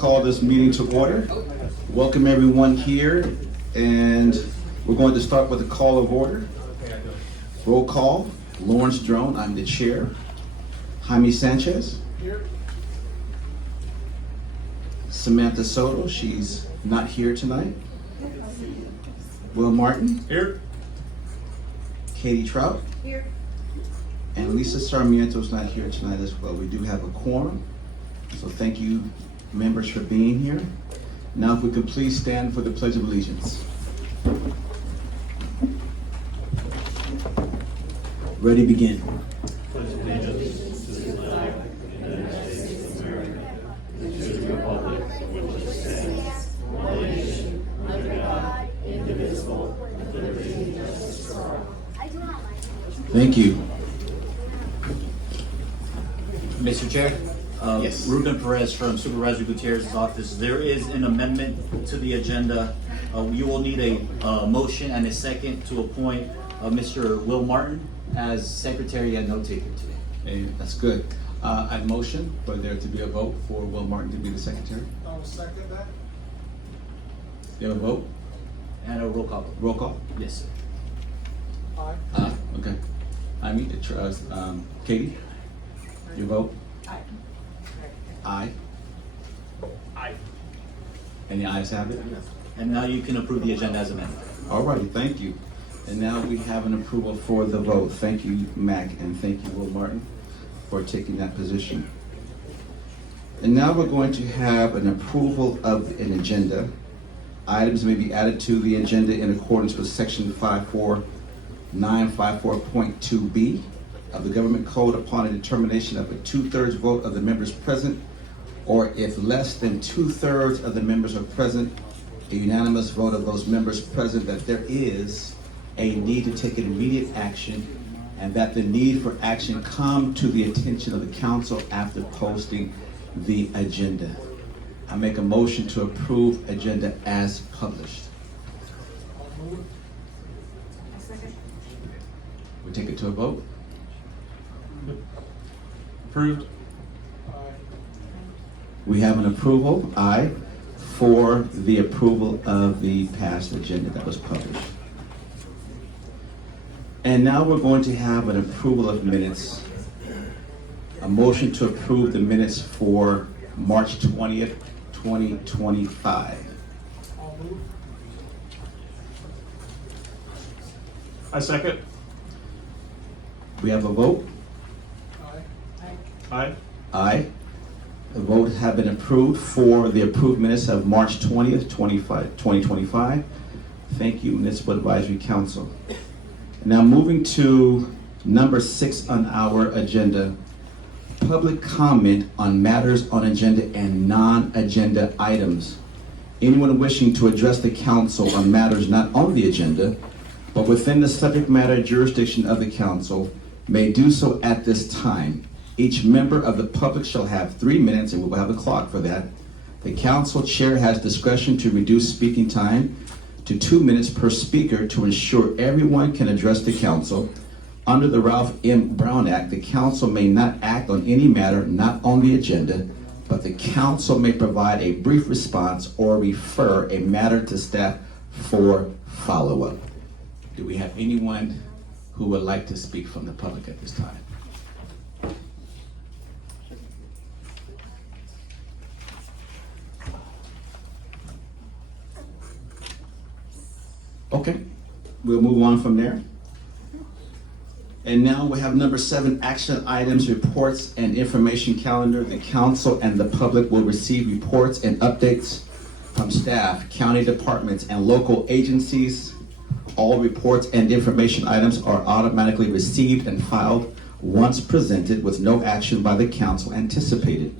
Call this meeting to order. Welcome everyone here, and we're going to start with a call of order. Roll call. Lawrence Drone, I'm the chair. Jaime Sanchez. Here. Samantha Soto, she's not here tonight. Will Martin. Here. Katie Trout. Here. And Lisa Sarmiento's not here tonight as well. We do have a quorum, so thank you members for being here. Now if we could please stand for the Pledge of Allegiance. Ready, begin. Pledge allegiance to the flag of the United States of America and to the republic which stands one nation under God, indivisible, with liberty and justice for all. Thank you. Mr. Chair, Yes. Ruben Perez from Supervisor Gutierrez's office. There is an amendment to the agenda. You will need a motion and a second to appoint Mr. Will Martin as secretary and note taker today. Hey, that's good. I motion for there to be a vote for Will Martin to be the secretary. I'll second that. You have a vote? And a roll call. Roll call. Yes, sir. Aye. Okay. I mean, Katie? Your vote? Aye. Aye. Aye. And the ayes have it? And now you can approve the agenda as amended. All righty, thank you. And now we have an approval for the vote. Thank you, Mac, and thank you, Will Martin, for taking that position. And now we're going to have an approval of an agenda. Items may be added to the agenda in accordance with section 54954.2B of the Government Code upon a determination of a 2/3 vote of the members present, or if less than 2/3 of the members are present, a unanimous vote of those members present that there is a need to take immediate action, and that the need for action come to the attention of the council after posting the agenda. I make a motion to approve agenda as published. I'll move. Second. We take it to a vote. Approved. Aye. We have an approval, aye, for the approval of the past agenda that was published. And now we're going to have an approval of minutes. A motion to approve the minutes for March 20th, 2025. I'll move. I second. We have a vote? Aye. Aye. Aye. The votes have been approved for the approved minutes of March 20th, 2025. Thank you, Municipal Advisory Council. Now moving to number 6 on our agenda, public comment on matters on agenda and non-agenda items. Anyone wishing to address the council on matters not on the agenda, but within the subject matter jurisdiction of the council, may do so at this time. Each member of the public shall have 3 minutes, and we will have a clock for that. The council chair has discretion to reduce speaking time to 2 minutes per speaker to ensure everyone can address the council. Under the Ralph M. Brown Act, the council may not act on any matter not on the agenda, but the council may provide a brief response or refer a matter to staff for follow-up. Do we have anyone who would like to speak from the public at this time? Okay, we'll move on from there. And now we have number 7, action items, reports and information calendar. The council and the public will receive reports and updates from staff, county departments, and local agencies. All reports and information items are automatically received and filed once presented with no action by the council anticipated.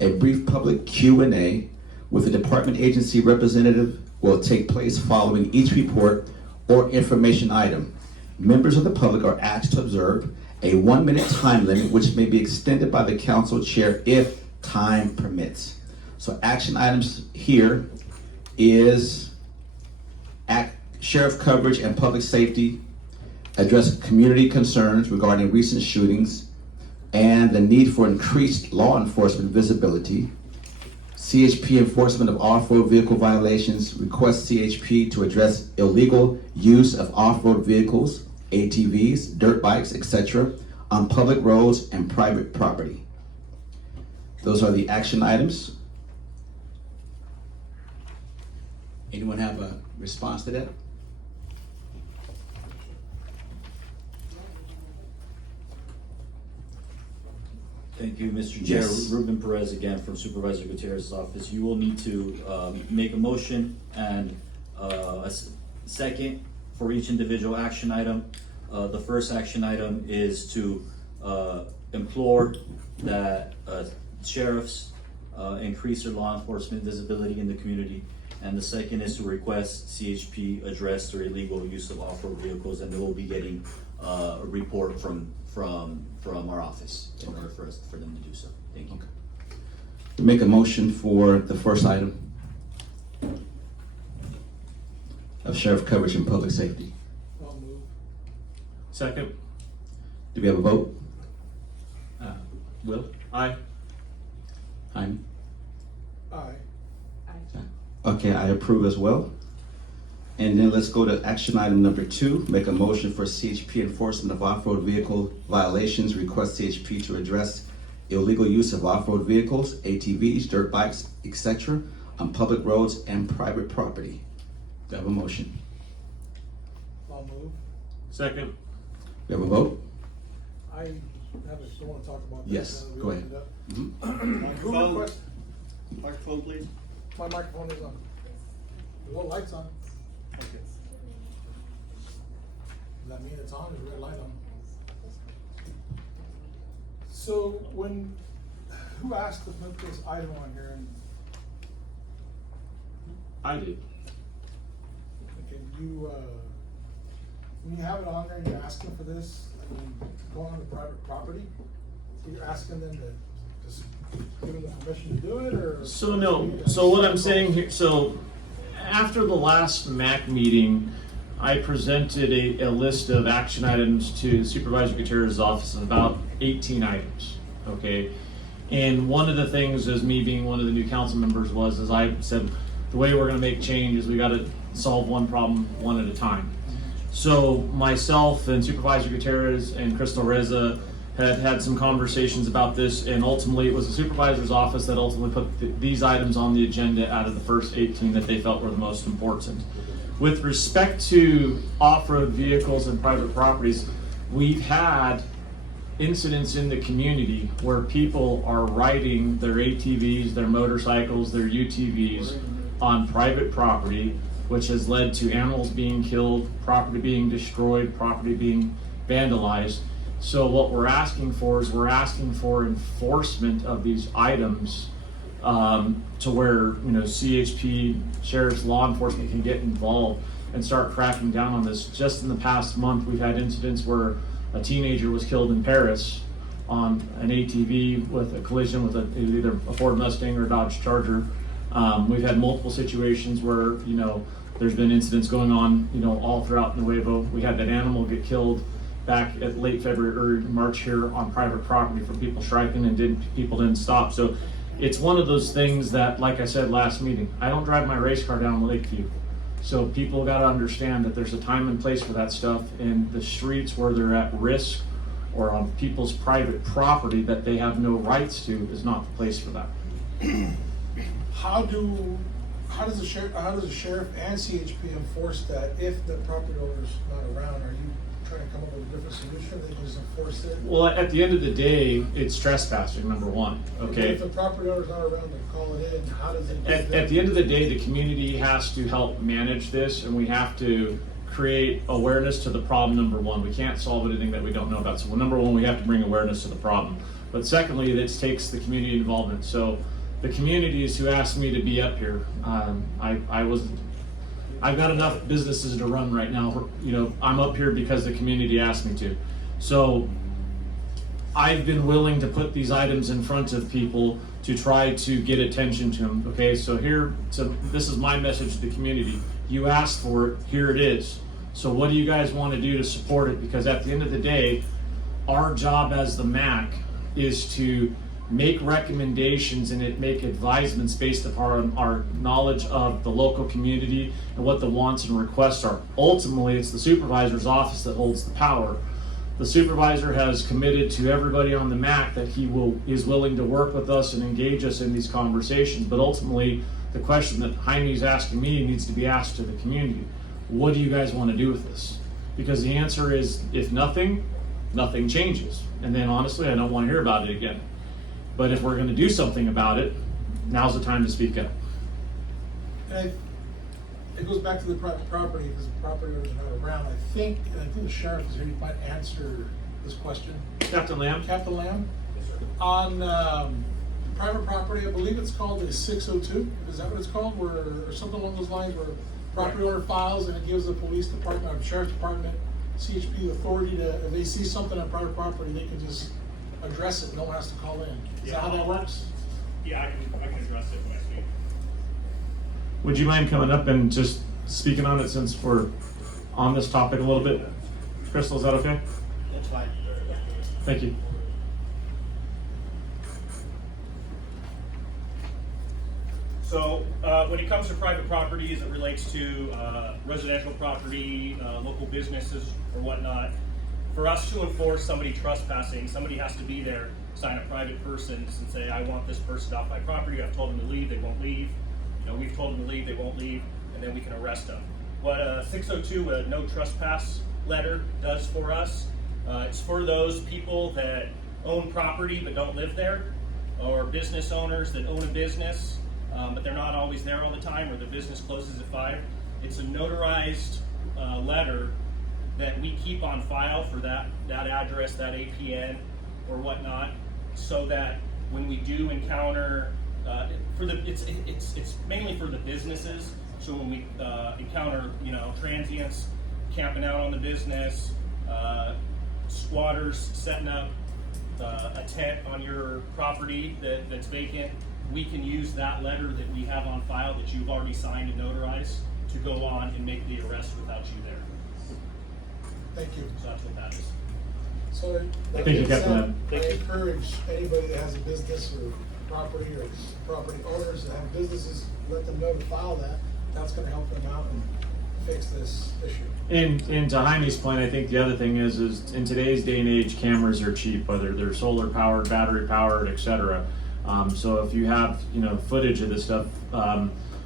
A brief public Q&A with a department agency representative will take place following each report or information item. Members of the public are asked to observe a 1-minute time limit, which may be extended by the council chair if time permits. So action items here is sheriff coverage and public safety, address community concerns regarding recent shootings and the need for increased law enforcement visibility, CHP enforcement of off-road vehicle violations, request CHP to address illegal use of off-road vehicles, ATVs, dirt bikes, etc., on public roads and private property. Those are the action items. Anyone have a response to that? Thank you, Mr. Chair. Yes. Ruben Perez again from Supervisor Gutierrez's office. You will need to make a motion and second for each individual action item. The first action item is to implore that sheriffs increase their law enforcement visibility in the community. And the second is to request CHP address their illegal use of off-road vehicles, and they will be getting a report from our office in order for them to do so. Thank you. To make a motion for the first item of sheriff coverage and public safety. Second. Do we have a vote? Will? Aye. Jaime? Aye. Okay, I approve as well. And then let's go to action item number 2, make a motion for CHP enforcement of off-road vehicle violations, request CHP to address illegal use of off-road vehicles, ATVs, dirt bikes, etc., on public roads and private property. Do I have a motion? I'll move. Second. We have a vote? I don't want to talk about that. Yes, We go ahead. opened up. Mhm. Who Phone. request- Microphone, please. My microphone is on. The little light's on. Okay. Does that mean it's on? Is the red light on? So who asked to put this item on here, and I did. can you, when you have it on there and you're asking for this, I mean, going on to private property, you're asking them to just give them the permission to do it, or? So no, so what I'm saying here, so after the last MAC meeting, I presented a list of action items to Supervisor Gutierrez's office of about 18 items, okay? And one of the things, as me being one of the new council members, is I said, the way we're gonna make change is we gotta solve one problem one at a time. So myself and Supervisor Gutierrez and Crystal Reza had some conversations about this, and ultimately it was the supervisor's office that ultimately put these items on the agenda out of the first 18 that they felt were the most important. With respect to off-road vehicles and private properties, we've had incidents in the community where people are riding their ATVs, their motorcycles, their UTVs on private property, which has led to animals being killed, property being destroyed, property being vandalized. So what we're asking for is enforcement of these items to where, CHP, sheriff's, law enforcement can get involved and start cracking down on this. Just in the past month, we've had incidents where a teenager was killed in Paris on an ATV with a collision with either a Ford Mustang or a Dodge Charger. We've had multiple situations where, there's been incidents going on, all throughout Nuevo. We had that animal get killed back at late February or March here on private property from people striking and people didn't stop. So it's one of those things that, like I said last meeting, I don't drive my race car down Lakeview. So people got to understand that there's a time and place for that stuff, and the streets where they're at risk or on people's private property that they have no rights to is not the place for that. How does the sheriff and CHP enforce that if the property owner's not around? Are you trying to come up with a different solution? They can just enforce it? Well, at the end of the day, it's trespassing, number one, okay? If the property owner's not around to call it in, how does it? At the end of the day, the community has to help manage this, and we have to create awareness to the problem, number one. We can't solve anything that we don't know about. So number one, we have to bring awareness to the problem. But secondly, this takes the community involvement. So the communities who asked me to be up here, I've got enough businesses to run right now. I'm up here because the community asked me to. So I've been willing to put these items in front of people to try to get attention to them. Okay, so this is my message to the community. You asked for it, here it is. So what do you guys want to do to support it? Because at the end of the day, our job as the MAC is to make recommendations and make advisements based upon our knowledge of the local community and what the wants and requests are. Ultimately, it's the supervisor's office that holds the power. The supervisor has committed to everybody on the MAC that is willing to work with us and engage us in these conversations. But ultimately, the question that Jaime is asking me needs to be asked to the community. What do you guys want to do with this? Because the answer is, if nothing changes. And then honestly, I don't want to hear about it again. But if we're going to do something about it, now's the time to speak up. And it goes back to the private property, because the property owners are not around. I think the sheriff is here, he might answer this question. Captain Lamb? Captain Lamb? On private property, I believe it's called a 602, is that what it's called? Or something along those lines, where property owner files and it gives the police department, or sheriff's department, CHP the authority to, if they see something on private property, they can just address it, no one has to call in. Is that how that works? Yeah, I can address it when I speak. Would you mind coming up and just speaking on it, since we're on this topic a little bit? Crystal, is that okay? That's fine. Thank you. So when it comes to private property as it relates to residential property, local businesses or whatnot, for us to enforce somebody trespassing, somebody has to be there, sign a private person and say, I want this person off my property. I've told them to leave, they won't leave. You know, we've told them to leave, they won't leave, and then we can arrest them. What 602, a no trespass letter, does for us, it's for those people that own property but don't live there, or business owners that own a business, but they're not always there all the time, or the business closes at 5. It's a notarized letter that we keep on file for that address, that APN, or whatnot, so that when we do encounter, it's mainly for the businesses. So when we encounter, transients camping out on the business, squatters setting up a tent on your property that's vacant, we can use that letter that we have on file that you've already signed and notarized to go on and make the arrest without you there. Thank you. So that's what that is. So, Thank you, Captain Lamb. I encourage anybody that has a business or property owners that have businesses, let them know to file that. That's gonna help them out and fix this issue. And to Jaime's point, I think the other thing is in today's day and age, cameras are cheap, whether they're solar powered, battery powered, etc. So if you have, footage of this stuff,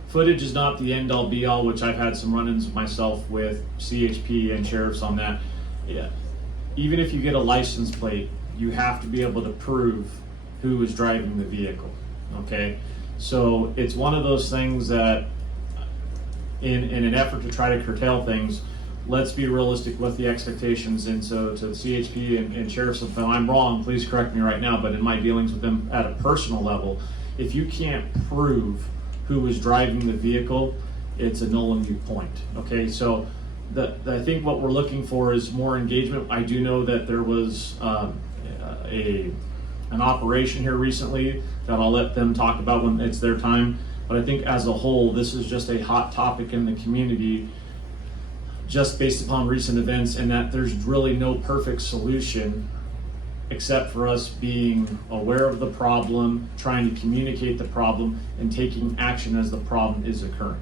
footage is not the end all be all, which I've had some run-ins myself with CHP and sheriffs on that. Yeah. Even if you get a license plate, you have to be able to prove who is driving the vehicle, okay? So it's one of those things that in an effort to try to curtail things, let's be realistic with the expectations. And so to the CHP and sheriffs, if I'm wrong, please correct me right now, but in my dealings with them at a personal level, if you can't prove who was driving the vehicle, it's a null and moot point, okay? So I think what we're looking for is more engagement. I do know that there was an operation here recently that I'll let them talk about when it's their time. But I think as a whole, this is just a hot topic in the community, just based upon recent events, and that there's really no perfect solution except for us being aware of the problem, trying to communicate the problem, and taking action as the problem is occurring.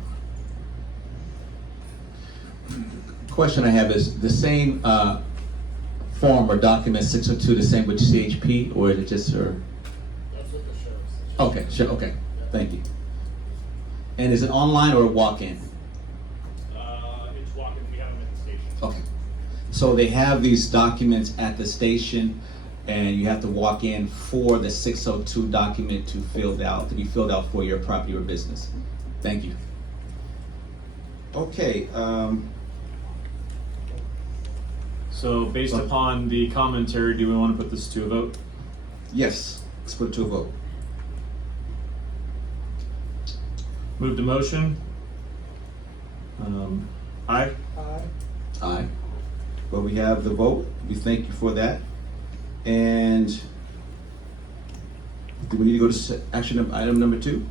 Question I have is the same form or document 602 the same with CHP, or is it just her? That's what the sheriff says. Okay, sure, okay, thank you. And is it online or walk-in? It's walking, we have them at the station. Okay. So they have these documents at the station, and you have to walk in for the 602 document to be filled out for your property or business. Thank you. Okay. So based upon the commentary, do we want to put this to a vote? Yes. Let's put it to a vote. Move to motion. Aye. Aye. Aye. Well, we have the vote. We thank you for that. And do we need to go to action item number 2?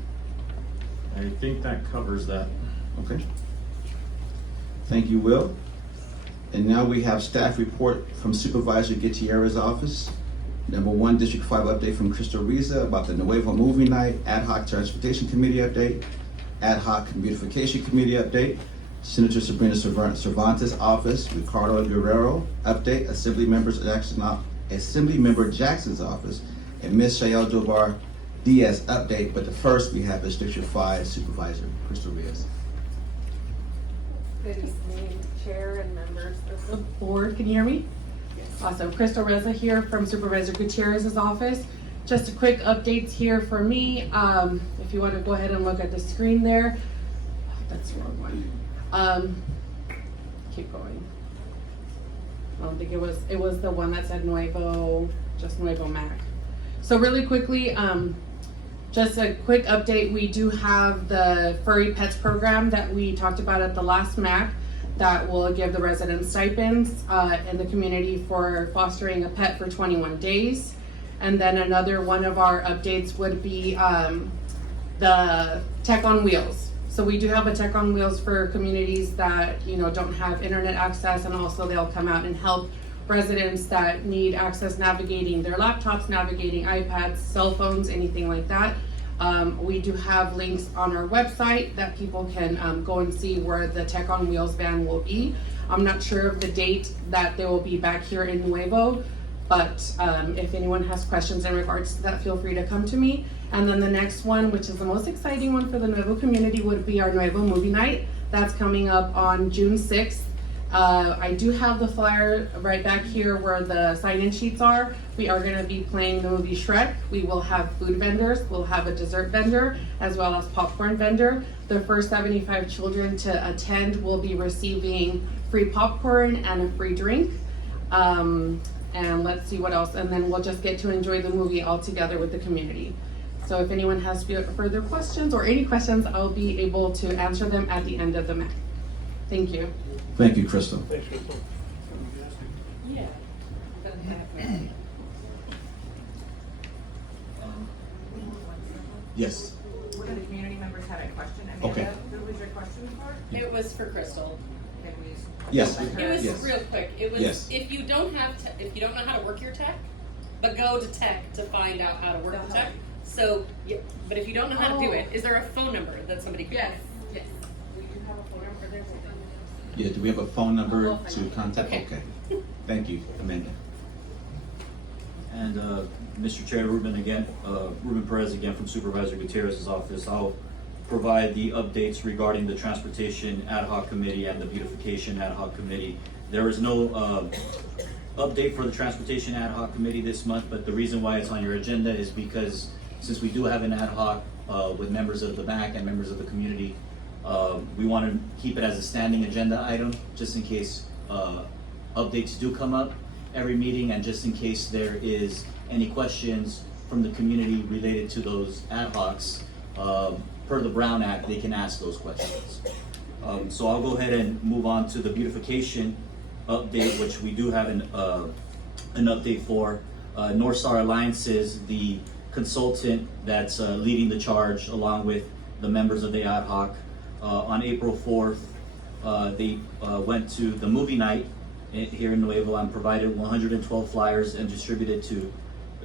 I think that covers that. Okay. Thank you, Will. And now we have staff report from Supervisor Gutierrez's office. Number 1, District 5 update from Crystal Riza about the Nuevo Movie Night, Ad Hoc Transportation Committee update, Ad Hoc Beautification Committee update, Senator Sabrina Cervantes' office, Ricardo Guerrero update, Assemblymember Jackson's office, and Ms. Shael Dobar Diaz update. But the first we have is District 5 Supervisor Crystal Riza. Good evening, Chair and members of the board. Can you hear me? Yes. Awesome. Crystal Reza here from Supervisor Gutierrez's office. Just a quick updates here for me. If you want to go ahead and look at the screen there. That's the wrong one. Keep going. I don't think it was the one that said just Nuevo Mac. So really quickly, just a quick update, we do have the Furry Pets program that we talked about at the last MAC that will give the residents stipends in the community for fostering a pet for 21 days. And then another one of our updates would be the Tech on Wheels. So we do have a Tech on Wheels for communities that don't have internet access, and also they'll come out and help residents that need access navigating their laptops, navigating iPads, cell phones, anything like that. We do have links on our website that people can go and see where the Tech on Wheels van will be. I'm not sure of the date that they will be back here in Nuevo, but if anyone has questions in regards to that, feel free to come to me. And then the next one, which is the most exciting one for the Nuevo community, would be our Nuevo Movie Night. That's coming up on June 6th. I do have the flyer right back here where the sign-in sheets are. We are going to be playing the movie Shrek. We will have food vendors. We'll have a dessert vendor as well as popcorn vendor. The first 75 children to attend will be receiving free popcorn and a free drink. And let's see what else. And then we'll just get to enjoy the movie all together with the community. So if anyone has further questions or any questions, I'll be able to answer them at the end of the MAC. Thank you. Thank you, Crystal. Thanks, Crystal. Yeah. Yes. One of the community members had a question. Okay. Amanda, who was your question for? It was for Crystal. Can we? Yes. It was Yes. real quick. It was Yes. if you don't know how to work your tech, but go to tech to find out how to work the tech. So, but if you don't know how to do it, is there a phone number that somebody could Yes. call? Yes. We do have a phone number there. Yeah, do we have a phone number I'll to find out. contact? Okay. Thank you, Amanda. And Mr. Chair, Ruben Perez again from Supervisor Gutierrez's office. I'll provide the updates regarding the Transportation Ad Hoc Committee and the Beautification Ad Hoc Committee. There is no update for the Transportation Ad Hoc Committee this month, but the reason why it's on your agenda is because since we do have an ad hoc with members of the MAC and members of the community, we want to keep it as a standing agenda item just in case updates do come up every meeting, and just in case there is any questions from the community related to those ad hocs, per the Brown Act, they can ask those questions. So I'll go ahead and move on to the beautification update, which we do have an update for. North Star Alliances, the consultant that's leading the charge along with the members of the ad hoc. On April 4th, they went to the movie night here in Nuevo and provided 112 flyers and distributed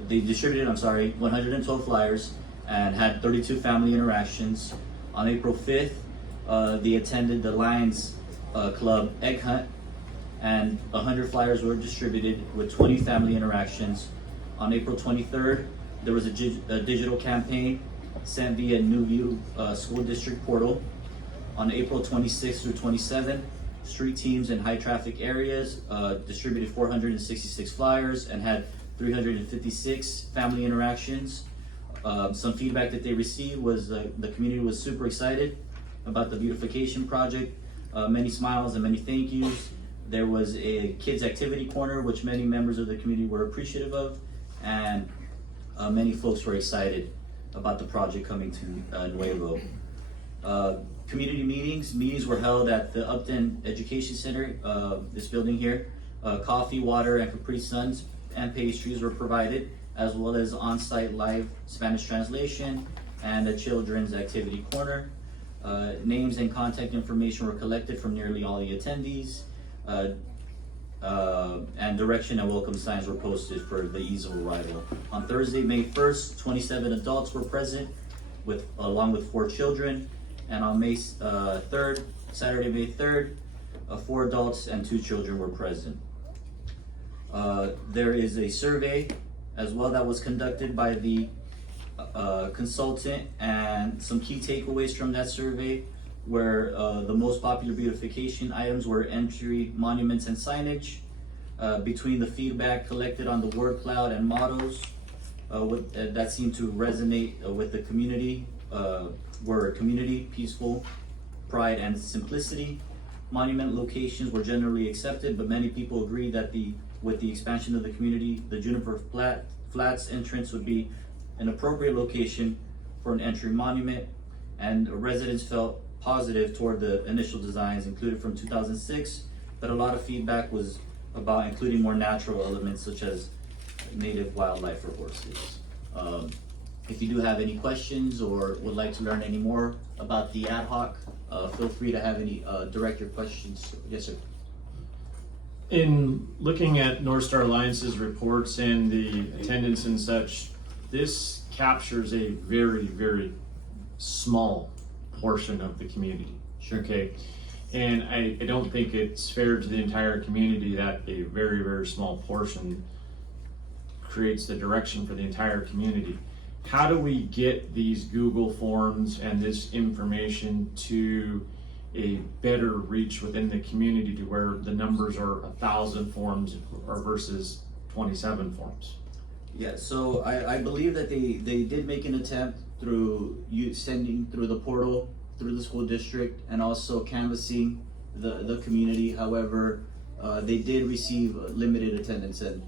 112 flyers and had 32 family interactions. On April 5th, they attended the Lions Club Egg Hunt, and 100 flyers were distributed with 20 family interactions. On April 23rd, there was a digital campaign sent via New View School District portal. On April 26th through 27th, street teams in high traffic areas distributed 466 flyers and had 356 family interactions. Some feedback that they received was the community was super excited about the beautification project. Many smiles and many thank yous. There was a kids activity corner, which many members of the community were appreciative of, and many folks were excited about the project coming to Nuevo. Community meetings were held at the Upton Education Center, this building here. Coffee, water, and Capri Suns and pastries were provided, as well as on-site live Spanish translation and a children's activity corner. Names and contact information were collected from nearly all the attendees. and direction and welcome signs were posted for the ease of arrival. On Thursday, May 1st, 27 adults were present along with 4 children. And on May 3rd, Saturday, May 3rd, 4 adults and 2 children were present. There is a survey as well that was conducted by the consultant, and some key takeaways from that survey where the most popular beautification items were entry, monuments, and signage. Between the feedback collected on the word cloud and mottos, that seemed to resonate with the community, were community, peaceful, pride, and simplicity. Monument locations were generally accepted, but many people agreed that with the expansion of the community, the Juniper Flats entrance would be an appropriate location for an entry monument, and residents felt positive toward the initial designs included from 2006, but a lot of feedback was about including more natural elements such as native wildlife or horses. If you do have any questions or would like to learn any more about the ad hoc, feel free to have any direct your questions. Yes, sir. In looking at North Star Alliance's reports and the attendance and such, this captures a very, very small portion of the community. Sure. Okay. And I don't think it's fair to the entire community that a very, very small portion creates the direction for the entire community. How do we get these Google Forms and this information to a better reach within the community to where the numbers are 1,000 forms or versus 27 forms? Yeah, so I believe that they did make an attempt through sending through the portal, through the school district, and also canvassing the community. However, they did receive limited attendance, and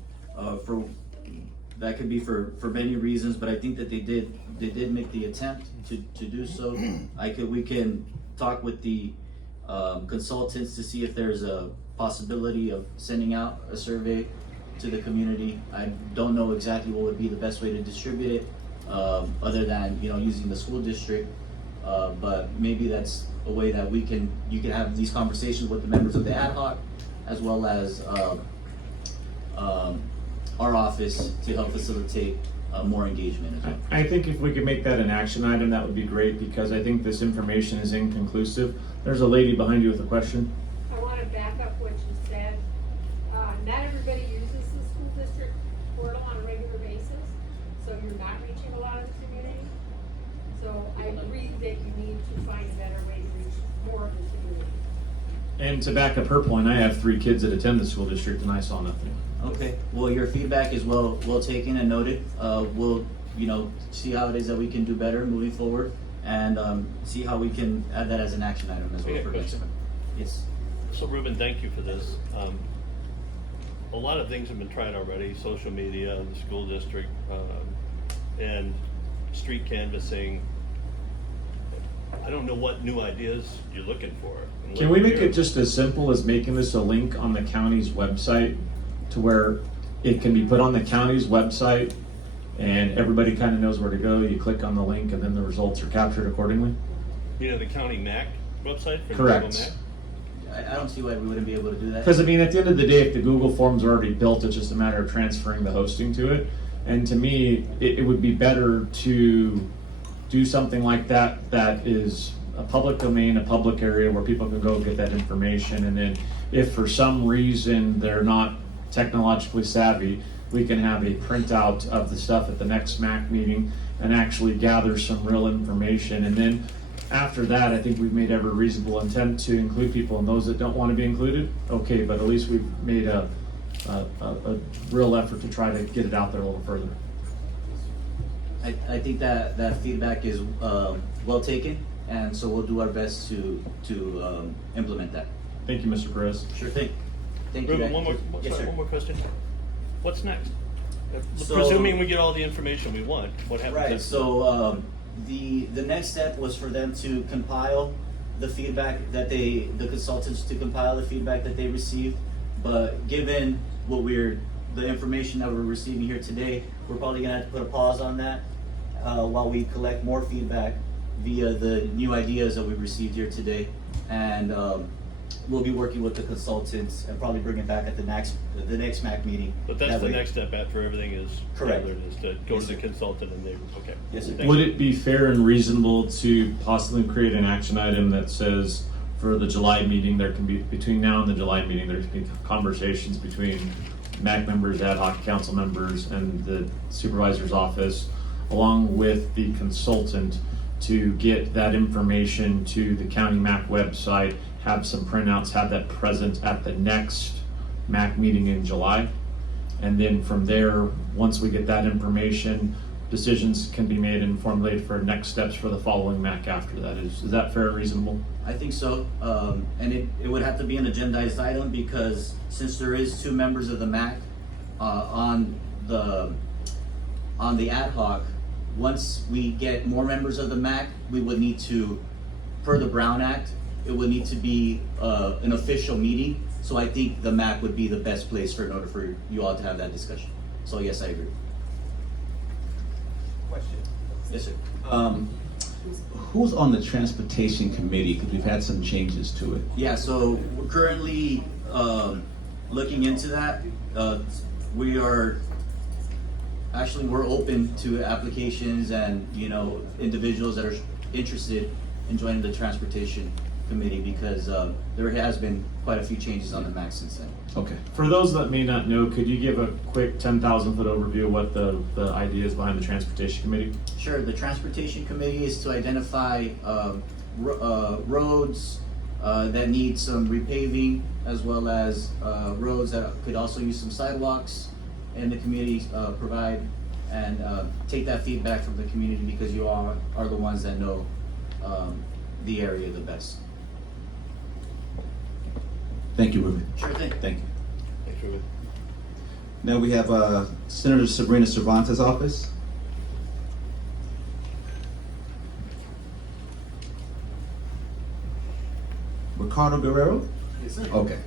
for that could be for many reasons, but I think that they did make the attempt to do so. We can talk with the consultants to see if there's a possibility of sending out a survey to the community. I don't know exactly what would be the best way to distribute it, other than using the school district. But maybe that's a way that you can have these conversations with the members of the ad hoc, as well as our office to help facilitate more engagement as well. I think if we could make that an action item, that would be great, because I think this information is inconclusive. There's a lady behind you with a question. I want to back up what you said. Not everybody uses the school district portal on a regular basis, so you're not reaching a lot of the community. So I agree that you need to find a better way to reach more of the community. And to back up her point, I have 3 kids that attend the school district and I saw nothing. Okay, well, your feedback is well taken and noted. We'll see how it is that we can do better moving forward, and see how we can add that as an action item as well Okay, for next question. time. Yes. So Ruben, thank you for this. A lot of things have been tried already, social media, the school district, and street canvassing. I don't know what new ideas you're looking for. and Can what we make you're- it just as simple as making this a link on the county's website to where it can be put on the county's website and everybody kind of knows where to go? You click on the link and then the results are captured accordingly? the county MAC website? For Correct. Nuevo Mac? I don't see why we wouldn't be able to do that. Because I mean, at the end of the day, if the Google Forms are already built, it's just a matter of transferring the hosting to it. And to me, it would be better to do something like that that is a public domain, a public area where people can go get that information. And then if for some reason they're not technologically savvy, we can have a printout of the stuff at the next MAC meeting and actually gather some real information. And then after that, I think we've made every reasonable intent to include people, and those that don't want to be included, okay, but at least we've made a real effort to try to get it out there a little further. I think that feedback is well taken, and so we'll do our best to implement that. Thank you, Mr. Perez. Sure thing. Thank you. Ruben, one more, Yes, sorry, sir. one more question. What's next? So- Presuming we get all the information we want, what happens? Right, next? so the next step was for them to compile the feedback that the consultants to compile the feedback that they received. But given the information that we're receiving here today, we're probably gonna have to put a pause on that while we collect more feedback via the new ideas that we received here today. And we'll be working with the consultants and probably bring it back at the next MAC meeting. But that's That the way- next step after everything is Correct. gathered, is to go Yes, to the sir. consultant and they, okay. Yes, sir. Thank Would you. it be fair and reasonable to possibly create an action item that says for the July meeting, there can be, between now and the July meeting, there can be conversations between MAC members, ad hoc council members, and the supervisor's office, along with the consultant, to get that information to the county MAC website, have some printouts, have that present at the next MAC meeting in July. And then from there, once we get that information, decisions can be made and formulated for next steps for the following MAC after that. Is that fair and reasonable? I think so, and it would have to be an agendized item because since there is 2 members of the MAC on the ad hoc, once we get more members of the MAC, we would need to, per the Brown Act, it would need to be an official meeting. So I think the MAC would be the best place in order for you all to have that discussion. So yes, I agree. Question. Yes, sir. Who's on the transportation committee? Because we've had some changes to it. Yeah, so we're currently looking into that. We're open to applications and, individuals that are interested in joining the transportation committee because there has been quite a few changes on the MAC since then. Okay. For those that may not know, could you give a quick 10,000-foot overview of what the idea is behind the transportation committee? Sure, the transportation committee is to identify roads that need some repaving as well as roads that could also use some sidewalks, and the community provide and take that feedback from the community because you all are the ones that know the area the best. Thank you, Ruben. Sure thing. Thank you. Thanks, Ruben. Now we have Senator Sabrina Cervantes' office. Ricardo Guerrero? Yes, sir. Okay.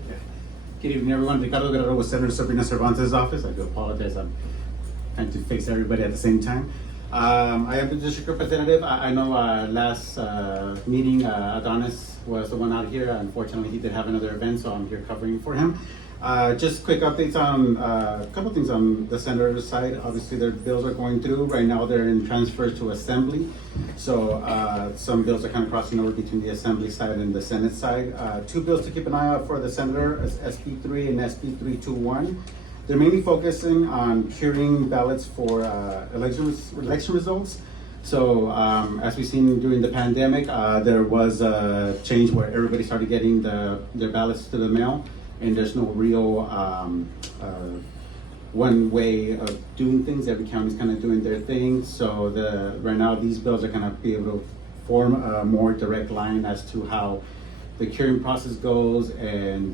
Good evening, everyone. Ricardo Guerrero with Senator Sabrina Cervantes' office. I do apologize. I'm trying to face everybody at the same time. I am the district representative. I know last meeting, Adonis was the one out here. Unfortunately, he did have another event, so I'm here covering for him. Just quick updates on a couple things on the senator's side. Obviously, their bills are going through. Right now, they're in transfers to assembly. So some bills are kind of crossing over between the assembly side and the Senate side. 2 bills to keep an eye out for the senator is SB 3 and SB 321. They're mainly focusing on curing ballots for election results. So as we've seen during the pandemic, there was a change where everybody started getting their ballots to the mail, and there's no real one way of doing things. Every county's kind of doing their thing. So right now these bills are going to be able to form a more direct line as to how the curing process goes, and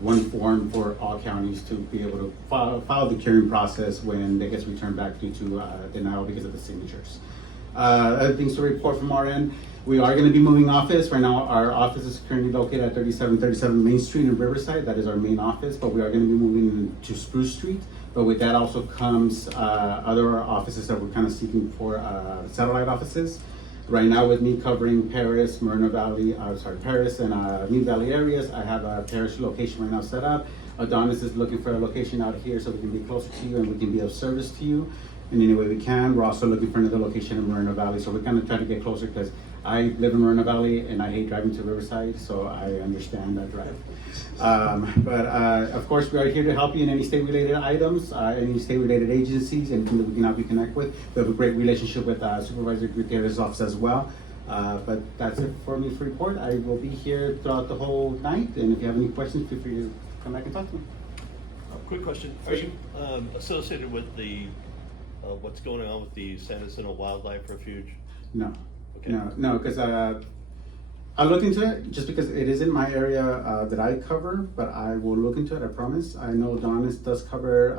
one form for all counties to be able to follow the curing process when it gets returned back due to denial because of the signatures. Other things to report from our end. We are going to be moving office. Right now, our office is currently located at 3737 Main Street in Riverside. That is our main office, but we are going to be moving to Spruce Street. But with that also comes other offices that we're kind of seeking for satellite offices. Right now, with me covering Paris, Paris and New Valley areas, I have a Paris location right now set up. Adonis is looking for a location out here so we can be closer to you and we can be of service to you in any way we can. We're also looking for another location in Moreno Valley, so we're kind of trying to get closer because I live in Moreno Valley and I hate driving to Riverside, so I understand that drive. But of course, we are here to help you in any state-related items, any state-related agencies, anything that we can help you connect with. We have a great relationship with Supervisor Gutierrez's office as well. But that's it for me for report. I will be here throughout the whole night, and if you have any questions, feel free to come back and talk to me. Quick question. Are you associated with the what's going on with the San Jacinto Wildlife Refuge? No. Okay. No, because I'll look into it just because it is in my area that I cover, but I will look into it, I promise. I know Adonis does cover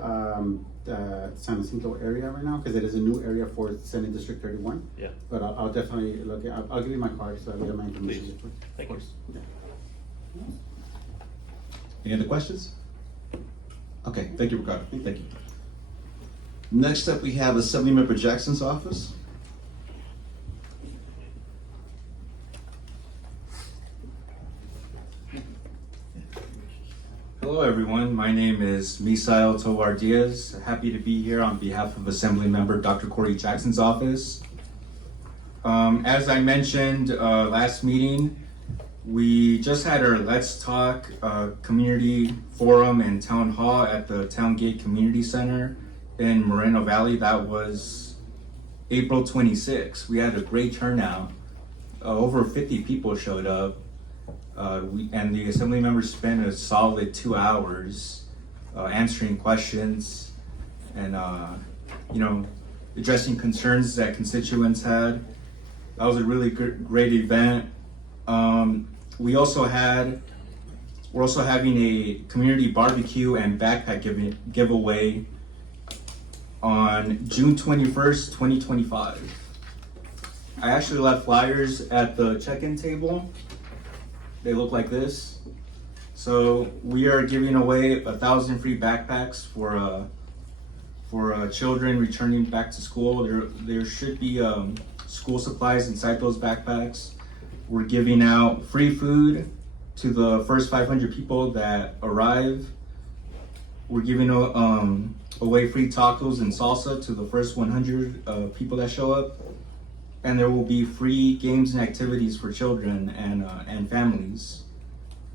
the San Jacinto area right now because it is a new area for Senate District 31. Yeah. But I'll definitely look at I'll give you my card so that you have my information. Please. Thank you. Yeah. Any other questions? Okay, thank you, Ricardo. Thank you. Next up, we have Assemblymember Jackson's office. Hello, everyone. My name is Misael Tovar Diaz. Happy to be here on behalf of Assembly Member Dr. Corey Jackson's office. As I mentioned last meeting, we just had our Let's Talk community forum and town hall at the Town Gate Community Center in Moreno Valley. That was April 26th. We had a great turnout. Over 50 people showed up. And the assembly members spent a solid 2 hours answering questions and addressing concerns that constituents had. That was a really great event. We're also having a community barbecue and backpack giveaway on June 21st, 2025. I actually left flyers at the check-in table. They look like this. So we are giving away 1,000 free backpacks for children returning back to school. There should be school supplies inside those backpacks. We're giving out free food to the first 500 people that arrive. We're giving away free tacos and salsa to the first 100 people that show up. And there will be free games and activities for children and families.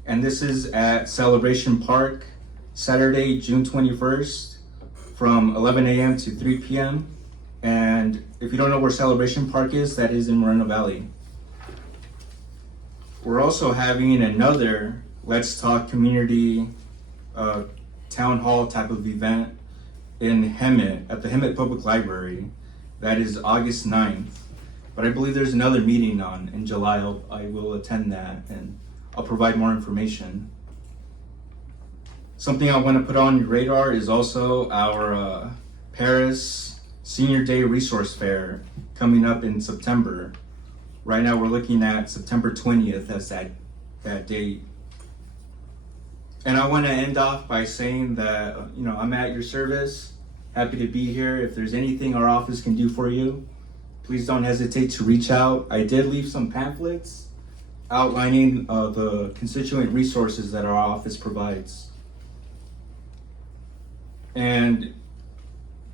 And this is at Celebration Park, Saturday, June 21st, from 11 a.m. to 3 p.m. And if you don't know where Celebration Park is, that is in Moreno Valley. We're also having another Let's Talk community town hall type of event in Hemet, at the Hemet Public Library. That is August 9th. But I believe there's another meeting in July. I will attend that and I'll provide more information. Something I want to put on your radar is also our Paris Senior Day Resource Fair coming up in September. Right now we're looking at September 20th as that date. And I want to end off by saying that I'm at your service, happy to be here. If there's anything our office can do for you, please don't hesitate to reach out. I did leave some pamphlets outlining the constituent resources that our office provides. And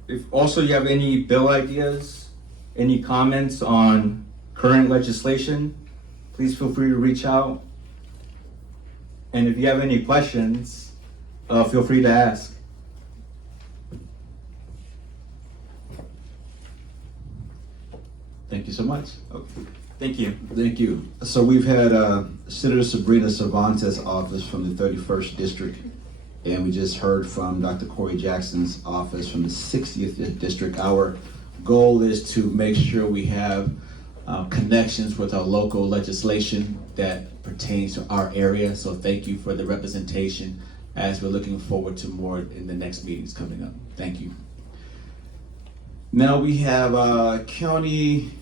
if also you have any bill ideas, any comments on current legislation, please feel free to reach out. And if you have any questions, feel free to ask. Thank you so much. Okay. Thank you. Thank you. So we've had Senator Sabrina Cervantes' office from the 31st District, and we just heard from Dr. Corey Jackson's office from the 60th District. Our goal is to make sure we have connections with our local legislation that pertains to our area. So thank you for the representation as we're looking forward to more in the next meetings coming up. Thank you. Now we have county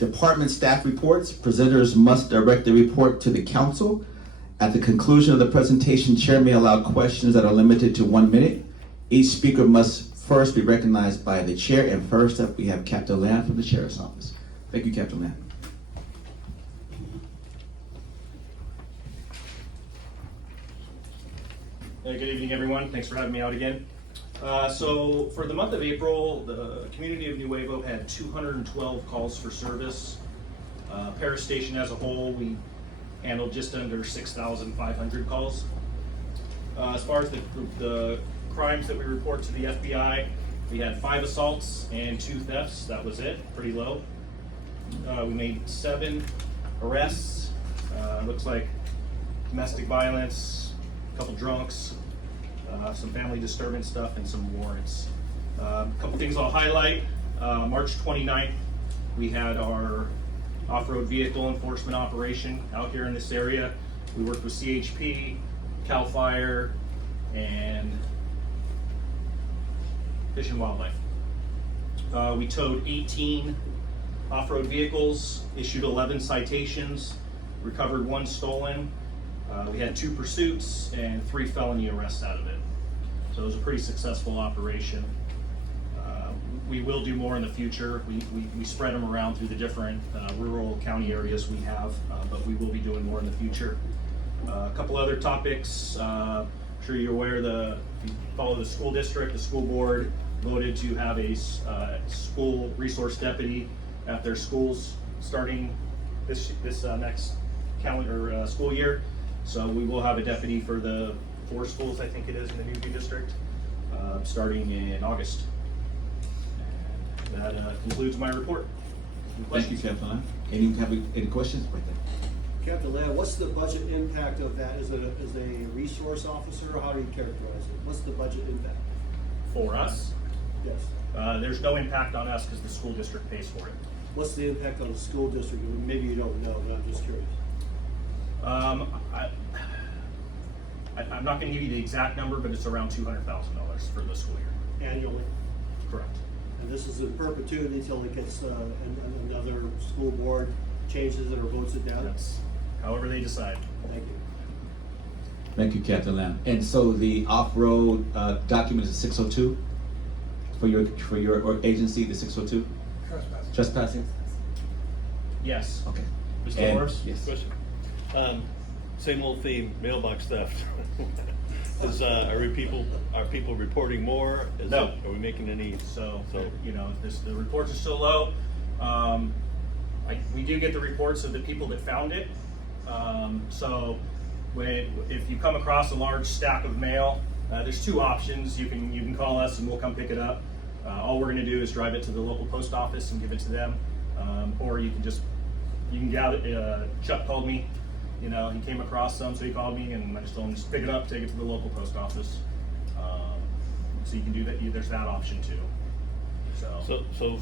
department staff reports. Presenters must direct the report to the council. At the conclusion of the presentation, chair may allow questions that are limited to 1 minute. Each speaker must first be recognized by the chair, and first up we have Captain Lamb from the Sheriff's Office. Thank you, Captain Lamb. Good evening, everyone. Thanks for having me out again. So for the month of April, the community of Nuevo had 212 calls for service. Paris Station as a whole, we handled just under 6,500 calls. As far as the crimes that we report to the FBI, we had 5 assaults and 2 thefts. That was it, pretty low. We made 7 arrests. Looks like domestic violence, a couple drunks, some family disturbance stuff, and some warrants. A couple things I'll highlight. March 29th, we had our off-road vehicle enforcement operation out here in this area. We worked with CHP, CAL FIRE, and Fish and Wildlife. We towed 18 off-road vehicles, issued 11 citations, recovered 1 stolen. We had 2 pursuits and 3 felony arrests out of it. So it was a pretty successful operation. We will do more in the future. We spread them around through the different rural county areas we have, but we will be doing more in the future. A couple other topics. sure you're aware, if you follow the school district, the school board voted to have a school resource deputy at their schools starting this next calendar school year. So we will have a deputy for the 4 schools, I think it is, in the Newview district, starting in August. And that concludes my report. Any Thank you, questions? Captain Lam. Any questions? Right there. Captain Lamb, what's the budget impact of that as a resource officer, or how do you characterize it? What's the budget impact? For us, Yes. there's no impact on us because the school district pays for it. What's the impact on the school district? Maybe you don't know, but I'm just curious. I'm not gonna give you the exact number, but it's around $200,000 for the school year. Annually? Correct. And this is in perpetuity until it gets, another school board changes it or votes it down? That's however they decide. Thank you. Thank you, Captain Lam. And so the off-road document is 602 for your agency, the 602? Trespassing? Yes. Okay. Mr. And- Morris? Yes. Question. Same old theme, mailbox theft. Are people reporting more? No. Are we making any? So, the reports are still low. We do get the reports of the people that found it. So if you come across a large stack of mail, there's 2 options. You can call us and we'll come pick it up. All we're gonna do is drive it to the local post office and give it to them. Or you can get out, Chuck called me, he came across some, so he called me and I just told him just pick it up, take it to the local post office. So you can do that, there's that option too. So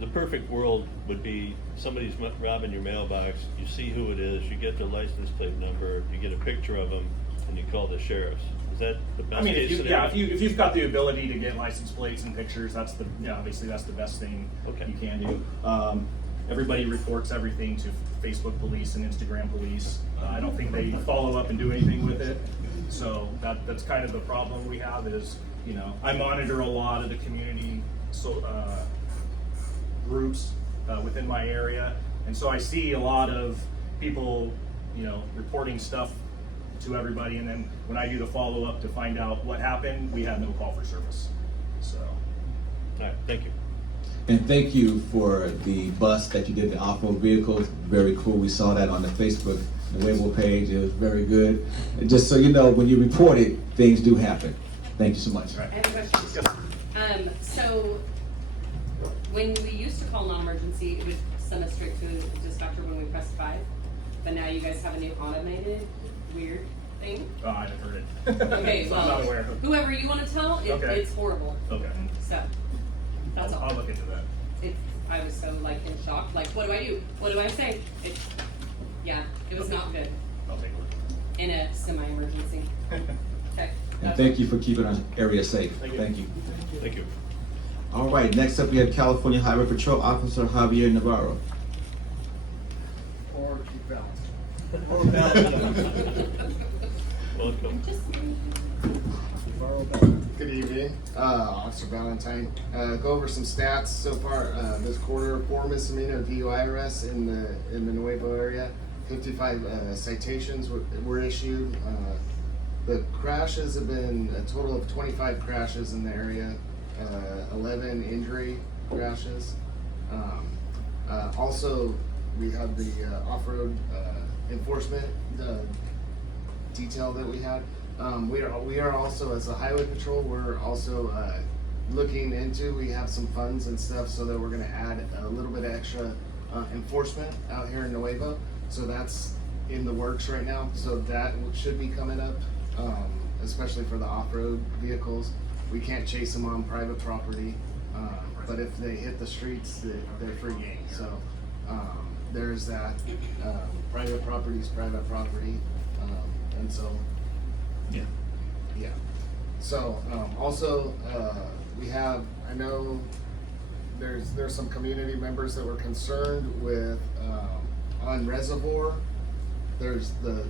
the perfect world would be somebody's robbing your mailbox, you see who it is, you get their license plate number, you get a picture of them, and you call the sheriffs. Is that the best case scenario? if you've got the ability to get license plates and pictures, obviously that's the best thing you can do. Everybody reports everything to Facebook police and Instagram police. I don't think they follow up and do anything with it. So that's kind of the problem we have is, I monitor a lot of the community groups within my area. And so I see a lot of people, reporting stuff to everybody. And then when I do the follow up to find out what happened, we have no call for service. So. All right, thank you. And thank you for the bus that you did, the off-road vehicles. Very cool. We saw that on the Facebook, the Weibo page. It was very good. And just so you know, when you report it, things do happen. Thank you so much. I have a question. So when we used to call non-emergency, it would send us straight to the dispatcher when we pressed 5. But now you guys have a new automated weird thing. Oh, I haven't heard it. Okay, So I'm not aware. whoever you want to tell, Okay. it's horrible. Okay. So that's all. I'll look into that. I was so in shock. Like, what do I do? What do I say? It was not good I'll take a look. in a semi-emergency. Okay. And thank you for keeping our area safe. Thank you. Thank you. Thank you. All right, next up we have California Highway Patrol Officer Javier Navarro. Or keep balance. Welcome. Good evening, Officer Valentine. Go over some stats so far this quarter. 4 misdemeanor DUI arrests in the Nuevo area. 55 citations were issued. The crashes have been a total of 25 crashes in the area. 11 injury crashes. Also, we have the off-road enforcement detail that we had. We are also, as a highway patrol, we're also looking into, we have some funds and stuff so that we're gonna add a little bit of extra enforcement out here in Nuevo. So that's in the works right now. So that should be coming up, especially for the off-road vehicles. We can't chase them on private property, but if they hit the streets, they're free game. So there's that. Private property is private property, and so. Yeah. So also we have, I know there's some community members that were concerned with on Reservoir. There's the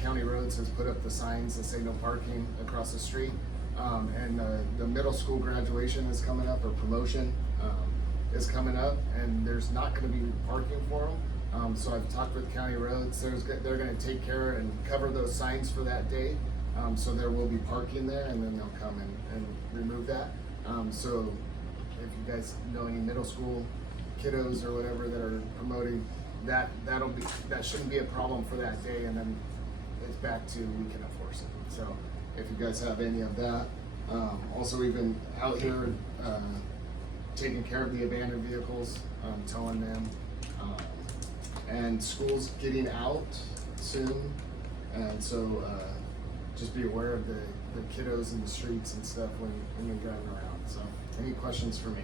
county roads has put up the signs that say no parking across the street, and the middle school graduation is coming up, or promotion is coming up, and there's not going to be parking for them. So I've talked with county roads. They're going to take care and cover those signs for that day. So there will be parking there, and then they'll come and remove that. So if you guys know any middle school kiddos or whatever that are promoting, that shouldn't be a problem for that day, and then it's back to we can enforce it. So if you guys have any of that, also we've been out here taking care of the abandoned vehicles, towing them, and school's getting out soon, and so just be aware of the kiddos in the streets and stuff when you're driving around. So any questions for me?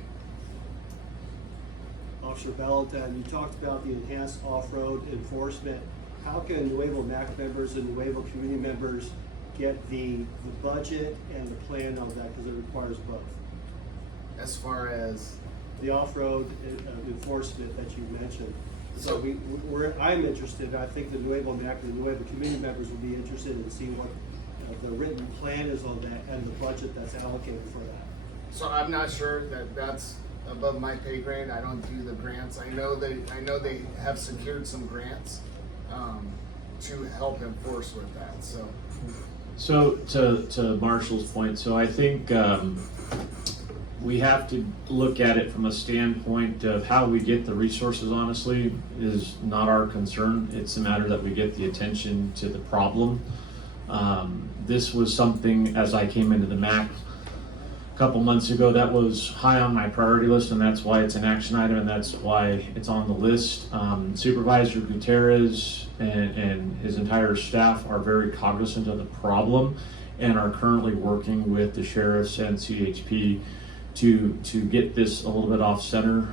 Officer Valentine, you talked about the enhanced off-road enforcement. How can Nuevo Mac members and Nuevo community members get the budget and the plan of that, because it requires both? As far as The off-road enforcement that you mentioned. So So- I'm interested, I think the Nuevo Mac and the Nuevo community members would be interested in seeing what the written plan is on that and the budget that's allocated for that. So I'm not sure that's above my pay grade. I don't do the grants. I know they have secured some grants to help enforce with that. So To Marshall's point, so I think we have to look at it from a standpoint of how we get the resources, honestly, is not our concern. It's a matter that we get the attention to the problem. This was something, as I came into the MAC a couple months ago, that was high on my priority list, and that's why it's an action item, and that's why it's on the list. Supervisor Gutierrez and his entire staff are very cognizant of the problem and are currently working with the sheriffs and CHP to get this a little bit off center.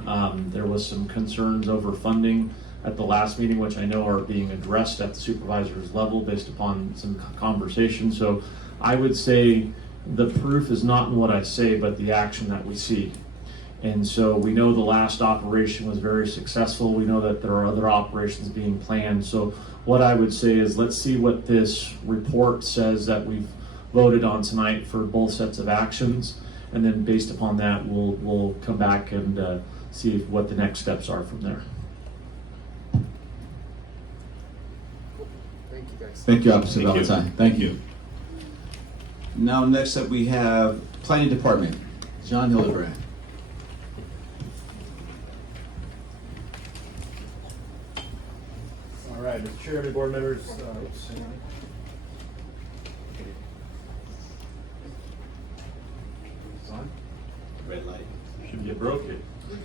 There was some concerns over funding at the last meeting, which I know are being addressed at the supervisor's level based upon some conversation. So I would say the proof is not in what I say, but the action that we see. And so we know the last operation was very successful. We know that there are other operations being planned. So what I would say is, let's see what this report says that we've voted on tonight for both sets of actions. And then based upon that, we'll come back and see what the next steps are from there. thank you guys. Thank you, Officer Thank you. Valentine. Thank you. Now, next up, we have Planning Department, John Hildebrand. All right, Mr. Chairman, board members, Red light. Should you broke it? You're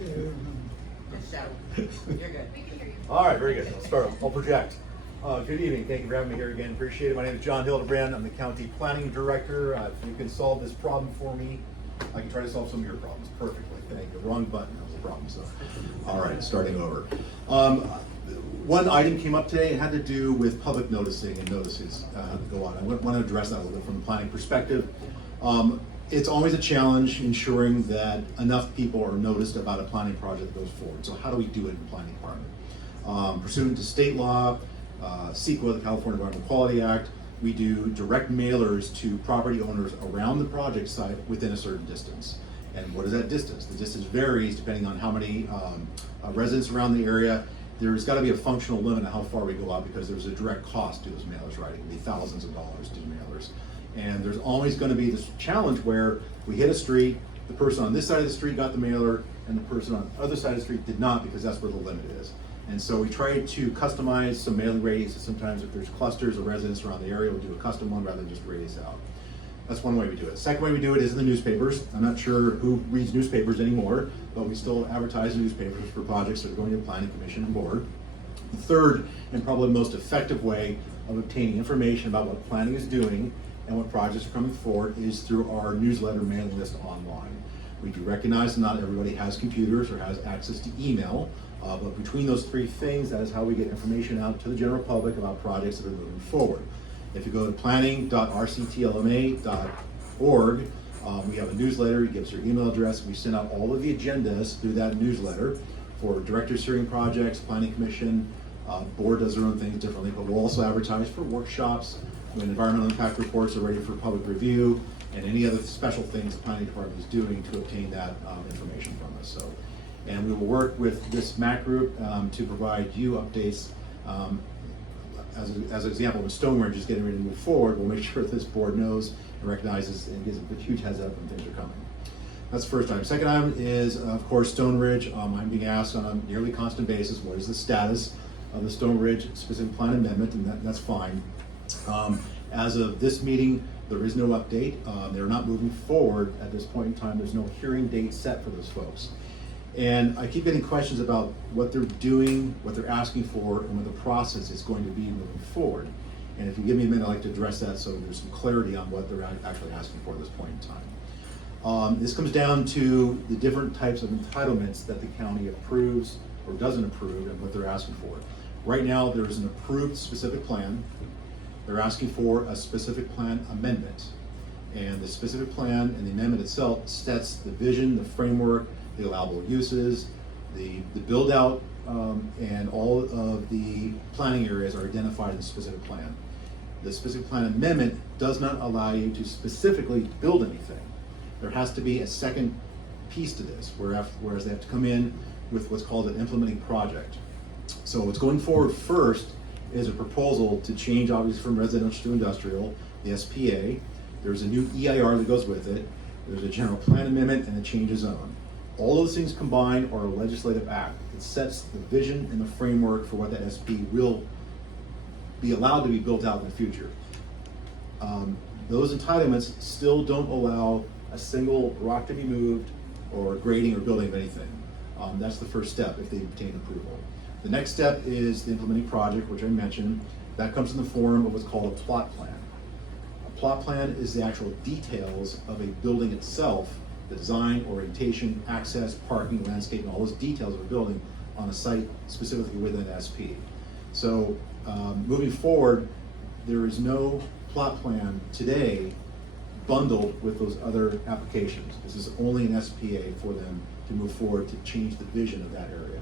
good. all right, very good. I'll start. I'll project. Good evening. Thank you for having me here again. Appreciate it. My name is John Hildebrand. I'm the County Planning Director. If you can solve this problem for me, I can try to solve some of your problems perfectly. Thank you. Wrong button. That was the problem. So, all right, starting over. One item came up today. It had to do with public noticing and notices go on. I want to address that a little bit from the planning perspective. It's always a challenge ensuring that enough people are noticed about a planning project that goes forward. So how do we do it in the planning department? Pursuant to state law, CEQA, the California Environmental Quality Act, we do direct mailers to property owners around the project site within a certain distance. And what is that distance? The distance varies depending on how many residents around the area. There's got to be a functional limit on how far we go out, because there's a direct cost to those mailers, right? It can be thousands of dollars to do mailers. And there's always going to be this challenge where we hit a street, the person on this side of the street got the mailer, and the person on the other side of the street did not, because that's where the limit is. And so we try to customize some mailing radiuses. Sometimes if there's clusters of residents around the area, we'll do a custom one rather than just radius out. That's one way we do it. Second way we do it is in the newspapers. I'm not sure who reads newspapers anymore, but we still advertise in newspapers for projects that are going to the Planning Commission and board. The third and probably most effective way of obtaining information about what planning is doing and what projects are coming forward is through our newsletter mailing list online. We do recognize that not everybody has computers or has access to email, but between those three things, that is how we get information out to the general public about projects that are moving forward. If you go to planning.rctlma.org, we have a newsletter. It gives your email address. We send out all of the agendas through that newsletter for directors hearing projects, planning commission. Board does their own things differently, but we'll also advertise for workshops when environmental impact reports are ready for public review, and any other special things the planning department is doing to obtain that information from us. So, and we will work with this MAC group to provide you updates as an example, when Stonebridge is getting ready to move forward, we'll make sure this board knows and recognizes and gives a huge heads up when things are coming. That's the first item. Second item is, of course, Stonebridge. I'm being asked on a nearly constant basis, what is the status of the Stonebridge specific plan amendment, and that's fine. As of this meeting, there is no update. They're not moving forward at this point in time. There's no hearing date set for those folks. And I keep getting questions about what they're doing, what they're asking for, and what the process is going to be moving forward. And if you give me a minute, I'd like to address that so there's some clarity on what they're actually asking for at this point in time. This comes down to the different types of entitlements that the county approves or doesn't approve and what they're asking for. Right now, there's an approved specific plan. They're asking for a specific plan amendment. And the specific plan and the amendment itself sets the vision, the framework, the allowable uses, the build out, and all of the planning areas are identified in the specific plan. The specific plan amendment does not allow you to specifically build anything. There has to be a second piece to this, whereas they have to come in with what's called an implementing project. So what's going forward first is a proposal to change obviously from residential to industrial, the SPA. There's a new EIR that goes with it. There's a general plan amendment and a change of zone. All those things combined are a legislative act. It sets the vision and the framework for what that SP will be allowed to be built out in the future. Those entitlements still don't allow a single rock to be moved or grading or building of anything. That's the first step if they obtain approval. The next step is the implementing project, which I mentioned. That comes in the form of what's called a plot plan. A plot plan is the actual details of a building itself, the design, orientation, access, parking, landscaping, all those details of a building on a site specifically within SP. So moving forward, there is no plot plan today bundled with those other applications. This is only an SPA for them to move forward to change the vision of that area.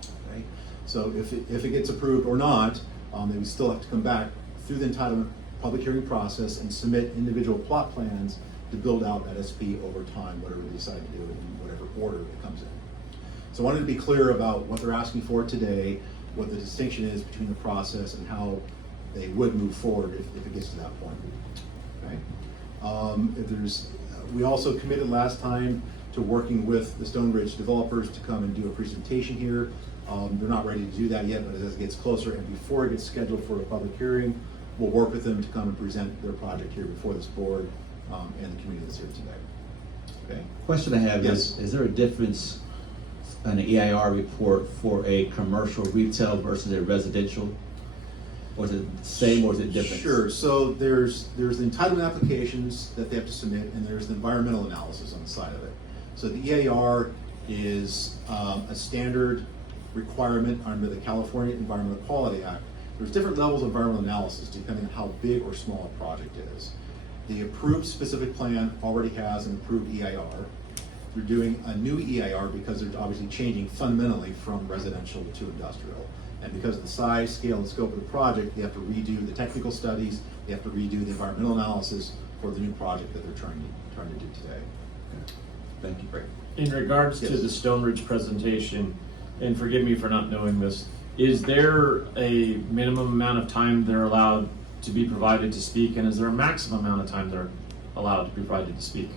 Okay? So if it gets approved or not, they would still have to come back through the entitlement public hearing process and submit individual plot plans to build out that SP over time, whatever they decide to do in whatever order it comes in. So I wanted to be clear about what they're asking for today, what the distinction is between the process and how they would move forward if it gets to that point. Okay? We also committed last time to working with the Stonebridge developers to come and do a presentation here. They're not ready to do that yet, but as it gets closer and before it gets scheduled for a public hearing, we'll work with them to come and present their project here before this board and the community that's here today. Okay? Question I have Yes. is there a difference in the EIR report for a commercial retail versus a residential? Or is it the same or is it different? Sure, so there's the entitlement applications that they have to submit and there's the environmental analysis on the side of it. So the EIR is a standard requirement under the California Environmental Quality Act. There's different levels of environmental analysis depending on how big or small a project is. The approved specific plan already has an approved EIR. They're doing a new EIR because they're obviously changing fundamentally from residential to industrial. And because of the size, scale, and scope of the project, they have to redo the technical studies, they have to redo the environmental analysis for the new project that they're trying to do today. Okay. Thank you, Greg. In regards to Yes. the Stonebridge presentation, and forgive me for not knowing this, is there a minimum amount of time they're allowed to be provided to speak, and is there a maximum amount of time they're allowed to be provided to speak?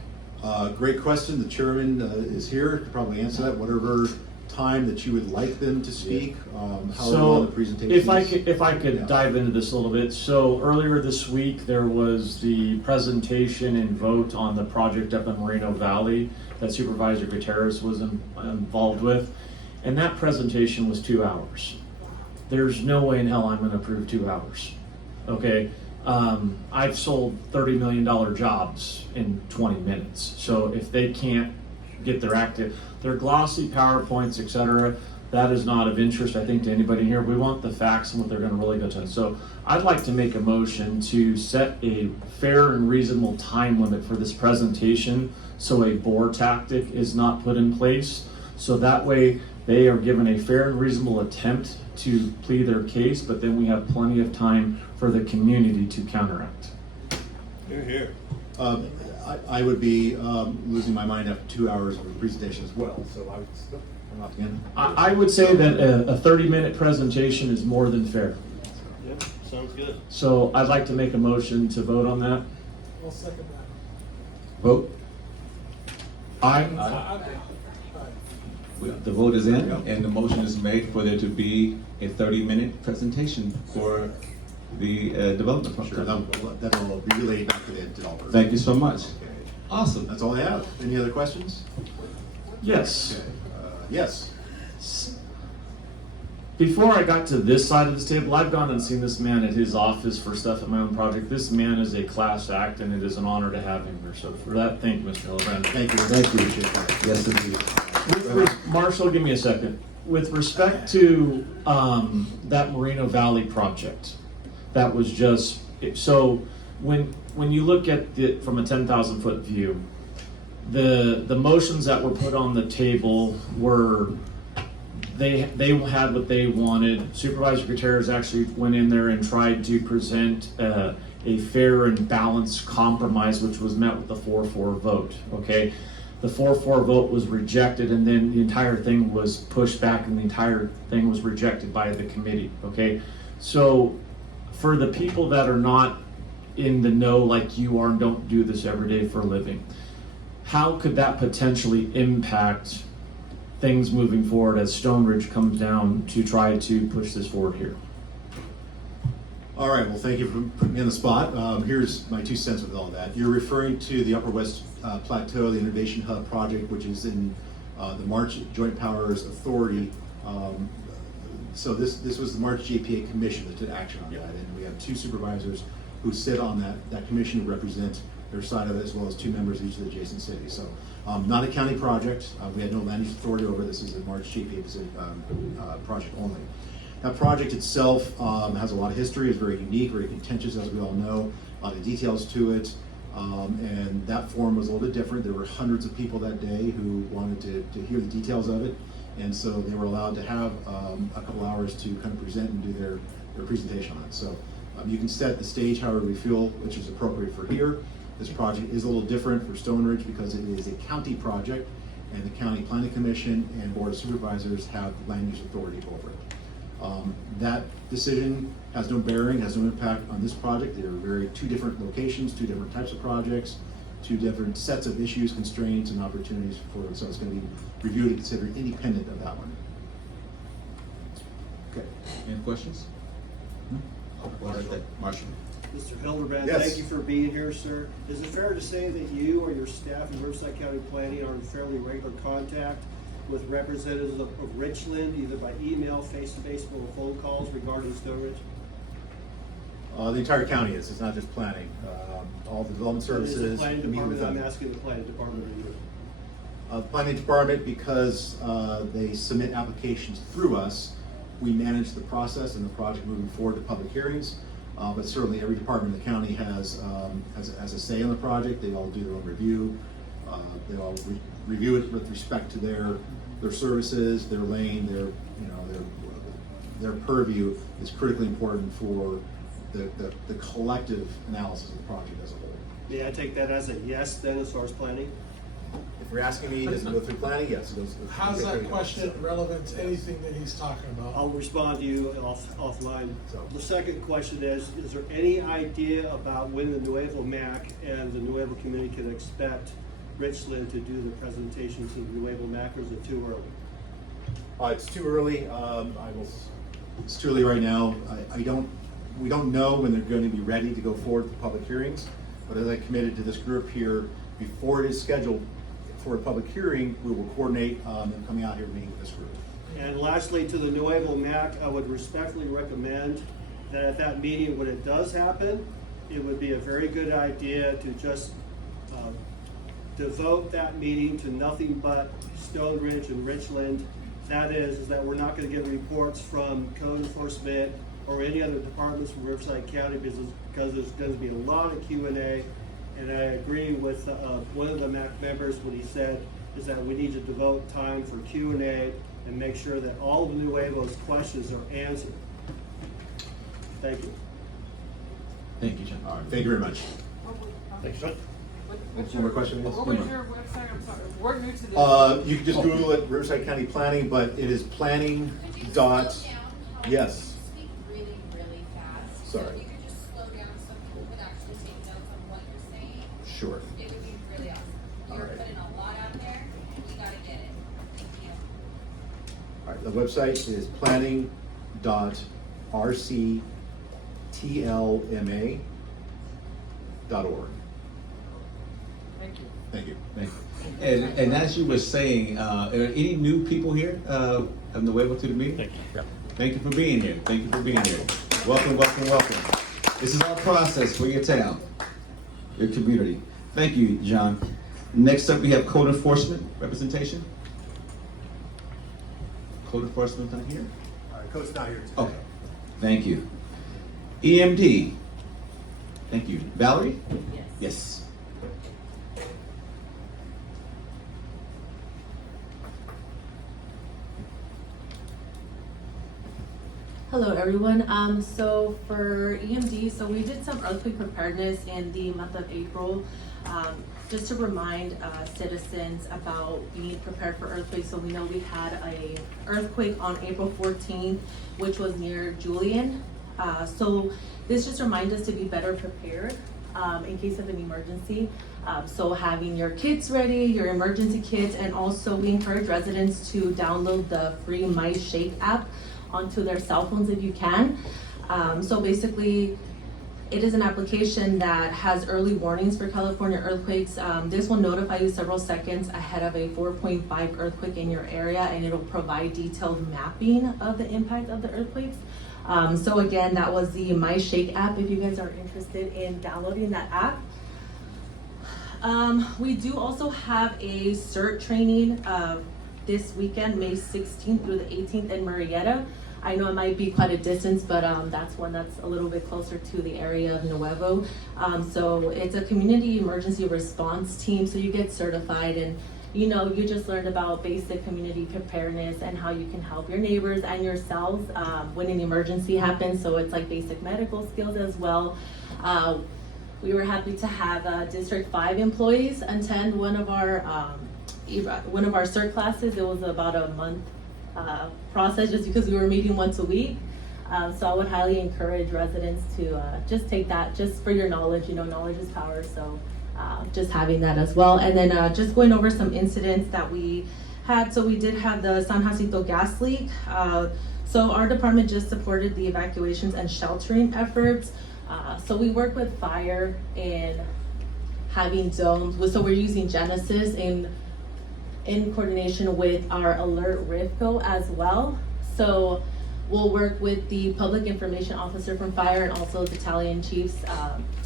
Great question. The chairman is here to probably answer that. Whatever time that you would like them to speak, however long the presentation is. If I could Yeah. dive into this a little bit. So earlier this week, there was the presentation and vote on the project up in Moreno Valley that Supervisor Gutierrez was involved with. And that presentation was 2 hours. There's no way in hell I'm gonna approve 2 hours, okay? I've sold $30 million jobs in 20 minutes. So if they can't get their glossy PowerPoints, etc., that is not of interest, I think, to anybody here. We want the facts and what they're gonna really go to. So I'd like to make a motion to set a fair and reasonable time limit for this presentation so a bore tactic is not put in place. So that way they are given a fair and reasonable attempt to plead their case, but then we have plenty of time for the community to counteract. You're here. I would be losing my mind after 2 hours of a presentation as well, so I would come off again. I would say that a 30-minute presentation is more than fair. Yep. sounds good. So I'd like to make a motion to vote on that. I'll second that. Vote. Aye. Aye. The vote is in, and the motion is made for there to be a 30-minute presentation for the development Sure, program. that'll be relayed back to the developer. Thank you so much. Okay. Awesome. That's all I have. Any other questions? Yes. Okay. Yes. Before I got to this side of this table, I've gone and seen this man at his office for stuff at my own project. This man is a class act, and it is an honor to have him here. So for that, thank you, Mr. Hildebrand. Thank you. Thank you. Appreciate that. Yes, indeed. Marshall, give me a second. With respect to that Moreno Valley project, that was just so when you look at it from a 10,000-foot view, the motions that were put on the table were they had what they wanted. Supervisor Gutierrez actually went in there and tried to present a fair and balanced compromise, which was met with the 4-4 vote. Okay. The 4-4 vote was rejected, and then the entire thing was pushed back, and the entire thing was rejected by the committee, okay? So, for the people that are not in the know like you are and don't do this every day for a living, how could that potentially impact things moving forward as Stone Ridge comes down to try to push this forward here? All right, well, thank you for putting me on the spot. Here's my 2 cents with all that. You're referring to the Upper West Plateau, the Innovation Hub project, which is in the March Joint Powers Authority. So this was the March JPA Commission that took action on that, and we have 2 supervisors who sit on that commission who represent their side of it, as well as 2 members of each of the adjacent cities. So not a county project. We had no land use authority over this. Is a March JPA project only. That project itself has a lot of history. It's very unique, very contentious, as we all know. A lot of details to it. And that forum was a little bit different. There were hundreds of people that day who wanted to hear the details of it. And so they were allowed to have a couple hours to kind of present and do their presentation on it. So you can set the stage however we feel, which is appropriate for here. This project is a little different for Stone Ridge because it is a county project, and the County Planning Commission and Board of Supervisors have land use authority over it. That decision has no bearing, has no impact on this project. They are 2 different locations, 2 different types of projects, 2 different sets of issues, constraints, and opportunities for it. So it's going to be reviewed and considered independent of that one. Okay. Any questions? Marshall. Mr. Hildebrand, Yes. thank you for being here, sir. Is it fair to say that you or your staff in Riverside County Planning are in fairly regular contact with representatives of Richland, either by email, face-to-face, or phone calls regarding Stone Ridge? The entire county is. It's not just planning. All the development Is services the planning meet with department, I'm them. asking the planning department. Planning department, because they submit applications through us, we manage the process and the project moving forward to public hearings. But certainly every department in the county has a say in the project. They all do their own review. They all review it with respect to their services, their lane, their purview is critically important for the collective analysis of the project as a whole. May I take that as a yes then, as far as planning? If you're asking me, does it go through planning? Yes, it goes. How's that question relevant to anything that he's talking about? I'll respond to you offline. So- The second question is there any idea about when the Nuevo Mac and the Nuevo community can expect Richland to do the presentation to the Nuevo Mac, or is it too early? It's too early. It's too early right now. We don't know when they're going to be ready to go forward with public hearings. But as I committed to this group here, before it is scheduled for a public hearing, we will coordinate them coming out here meeting with this group. And lastly, to the Nuevo Mac, I would respectfully recommend that at that meeting, when it does happen, it would be a very good idea to just devote that meeting to nothing but Stone Ridge and Richland. That is that we're not going to get reports from code enforcement or any other departments from Riverside County because there's going to be a lot of Q&A. And I agree with one of the MAC members when he said is that we need to devote time for Q&A and make sure that all of Nuevo's questions are answered. Thank you. Thank you, John. All right, thank you very much. Thanks, John. One more question? What was your website? I'm sorry, we're new to this. You can just Google it, Riverside County Planning, but it is planning dot, yes. Speak really, really fast. Sorry. If you could just slow down so people could actually take notes on what you're saying, Sure. it would be really awesome. You're Alright. putting a lot out there, we gotta get it. Thank you. All right, the website is planning.rctlma.org. Thank you. Thank you. Thank you. And as you were saying, are there any new people here on the way to the meeting? Thank you. Thank you for being here. Thank you for being here. Welcome, welcome, welcome. This is our process for your town, your community. Thank you, John. Next up, we have code enforcement representation. Code enforcement not here? Coach's not here today. Okay, thank you. EMD. Thank you. Valerie? Yes. Hello everyone. So for EMD, so we did some earthquake preparedness in the month of April, just to remind citizens about being prepared for earthquakes. So we know we had a earthquake on April 14th, which was near Julian. So this just reminds us to be better prepared in case of an emergency. So having your kits ready, your emergency kits, and also we encourage residents to download the free My Shake app onto their cell phones if you can. So basically, it is an application that has early warnings for California earthquakes. This will notify you several seconds ahead of a 4.5 earthquake in your area, and it'll provide detailed mapping of the impact of the earthquakes. So again, that was the My Shake app if you guys are interested in downloading that app. We do also have a CERT training this weekend, May 16th through the 18th in Murrieta. I know it might be quite a distance, but that's one that's a little bit closer to the area of Nuevo. So it's a community emergency response team, so you get certified and you just learned about basic community preparedness and how you can help your neighbors and yourselves when an emergency happens. So it's like basic medical skills as well. We were happy to have District 5 employees attend one of our CERT classes. It was about a month process just because we were meeting once a week. So I would highly encourage residents to just take that just for your knowledge. Knowledge is power. So just having that as well. And then just going over some incidents that we had. So we did have the San Jacinto gas leak. So our department just supported the evacuations and sheltering efforts. So we work with fire in having zones. So we're using Genesis in coordination with our alert RIFCO as well. So we'll work with the public information officer from fire and also the battalion chiefs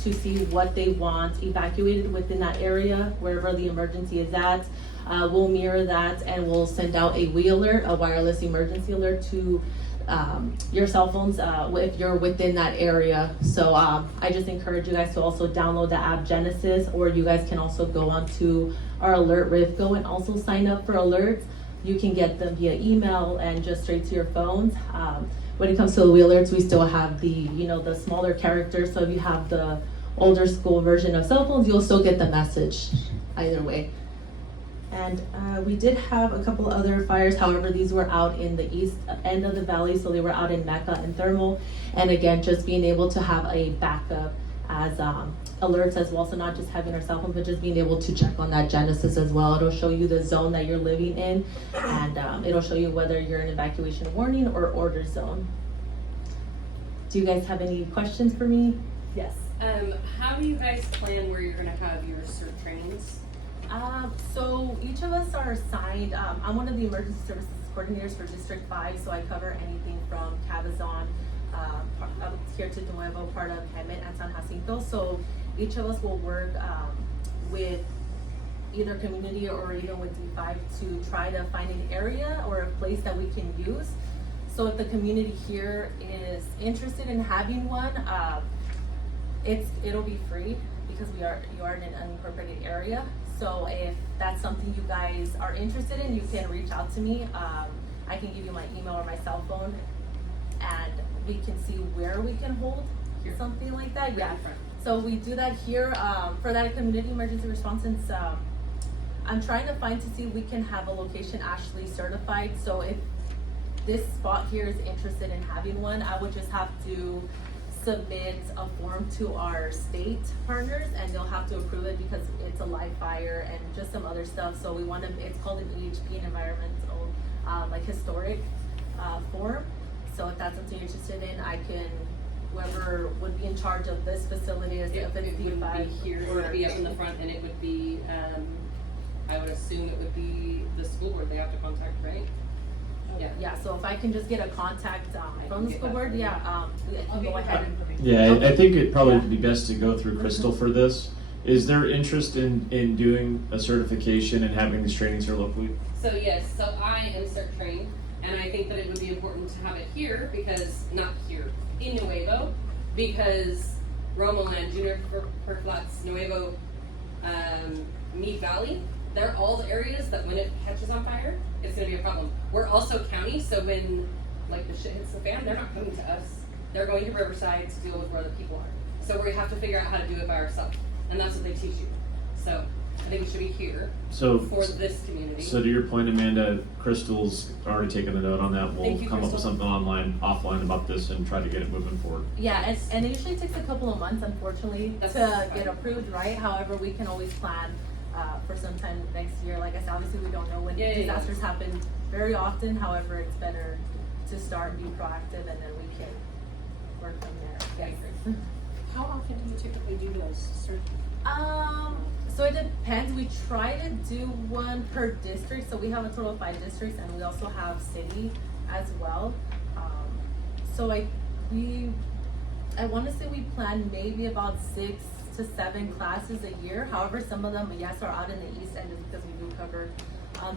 to see what they want evacuated within that area, wherever the emergency is at. We'll mirror that and we'll send out a WE alert, a wireless emergency alert to your cell phones if you're within that area. So I just encourage you guys to also download the app Genesis, or you guys can also go onto our alert RIFCO and also sign up for alerts. You can get them via email and just straight to your phones. When it comes to the WE alerts, we still have the smaller characters. So if you have the older school version of cell phones, you'll still get the message either way. And we did have a couple other fires. However, these were out in the east end of the valley, so they were out in Mecca and Thermal. And again, just being able to have a backup as alerts as well. So not just having our cell phone, but just being able to check on that Genesis as well. It'll show you the zone that you're living in, and it'll show you whether you're in evacuation warning or order zone. Do you guys have any questions for me? Yes. How do you guys plan where you're gonna have your CERT trainings? So each of us are assigned, I'm one of the emergency services coordinators for District 5, so I cover anything from Cabazon up here to Nuevo, part of Hemet and San Jacinto. So each of us will work with either community or even with D5 to try to find an area or a place that we can use. So if the community here is interested in having one, it'll be free because you are in an unincorporated area. So if that's something you guys are interested in, you can reach out to me. I can give you my email or my cell phone, and we can see where we can hold something like that. Yeah. So we do that here for that community emergency response. Since I'm trying to find to see if we can have a location actually certified. So if this spot here is interested in having one, I would just have to submit a form to our state partners, and they'll have to approve it because it's a live fire and just some other stuff. So we want to, it's called an EHP, an environmental, like historic form. So if that's something you're interested in, I can, whoever would be in charge of this facility, if it's It wouldn't D5 be here, it would be up in the front, and it would be, I would assume it would be the school board they have to contact, right? Yeah. Yeah, so if I can just get a contact from the school board, yeah, I can go ahead and. Yeah, I think it'd probably be best to go through Crystal for this. Is there interest in doing a certification and having these trainings here locally? So yes, so I am CERT trained, and I think that it would be important to have it here because, not here, in Nuevo, because Romoland, Juniper Flats, Nuevo, Mead Valley, they're all the areas that when it catches on fire, it's gonna be a problem. We're also county, so when like the shit hits the fan, they're not coming to us. They're going to Riverside to deal with where the people are. So we have to figure out how to do it by ourselves, and that's what they teach you. So I think it should be here So for this community. So to your point, Amanda, Crystal's already taken a note on that. We'll Thank you, come up with Crystal. something offline about this and try to get it moving forward. Yeah, and it usually takes a couple of months, unfortunately, That's to fine. get approved, right? However, we can always plan for sometime next year. Like I said, obviously we don't know when Yeah. disasters happen very often. However, it's better to start and be proactive, and then we can work from there. I Yes. How often do you typically do those certifications? So it depends. We try to do one per district. So we have a total of 5 districts, and we also have city as well. So I want to say we plan maybe about 6 to 7 classes a year. However, some of them, yes, are out in the east end just because we do cover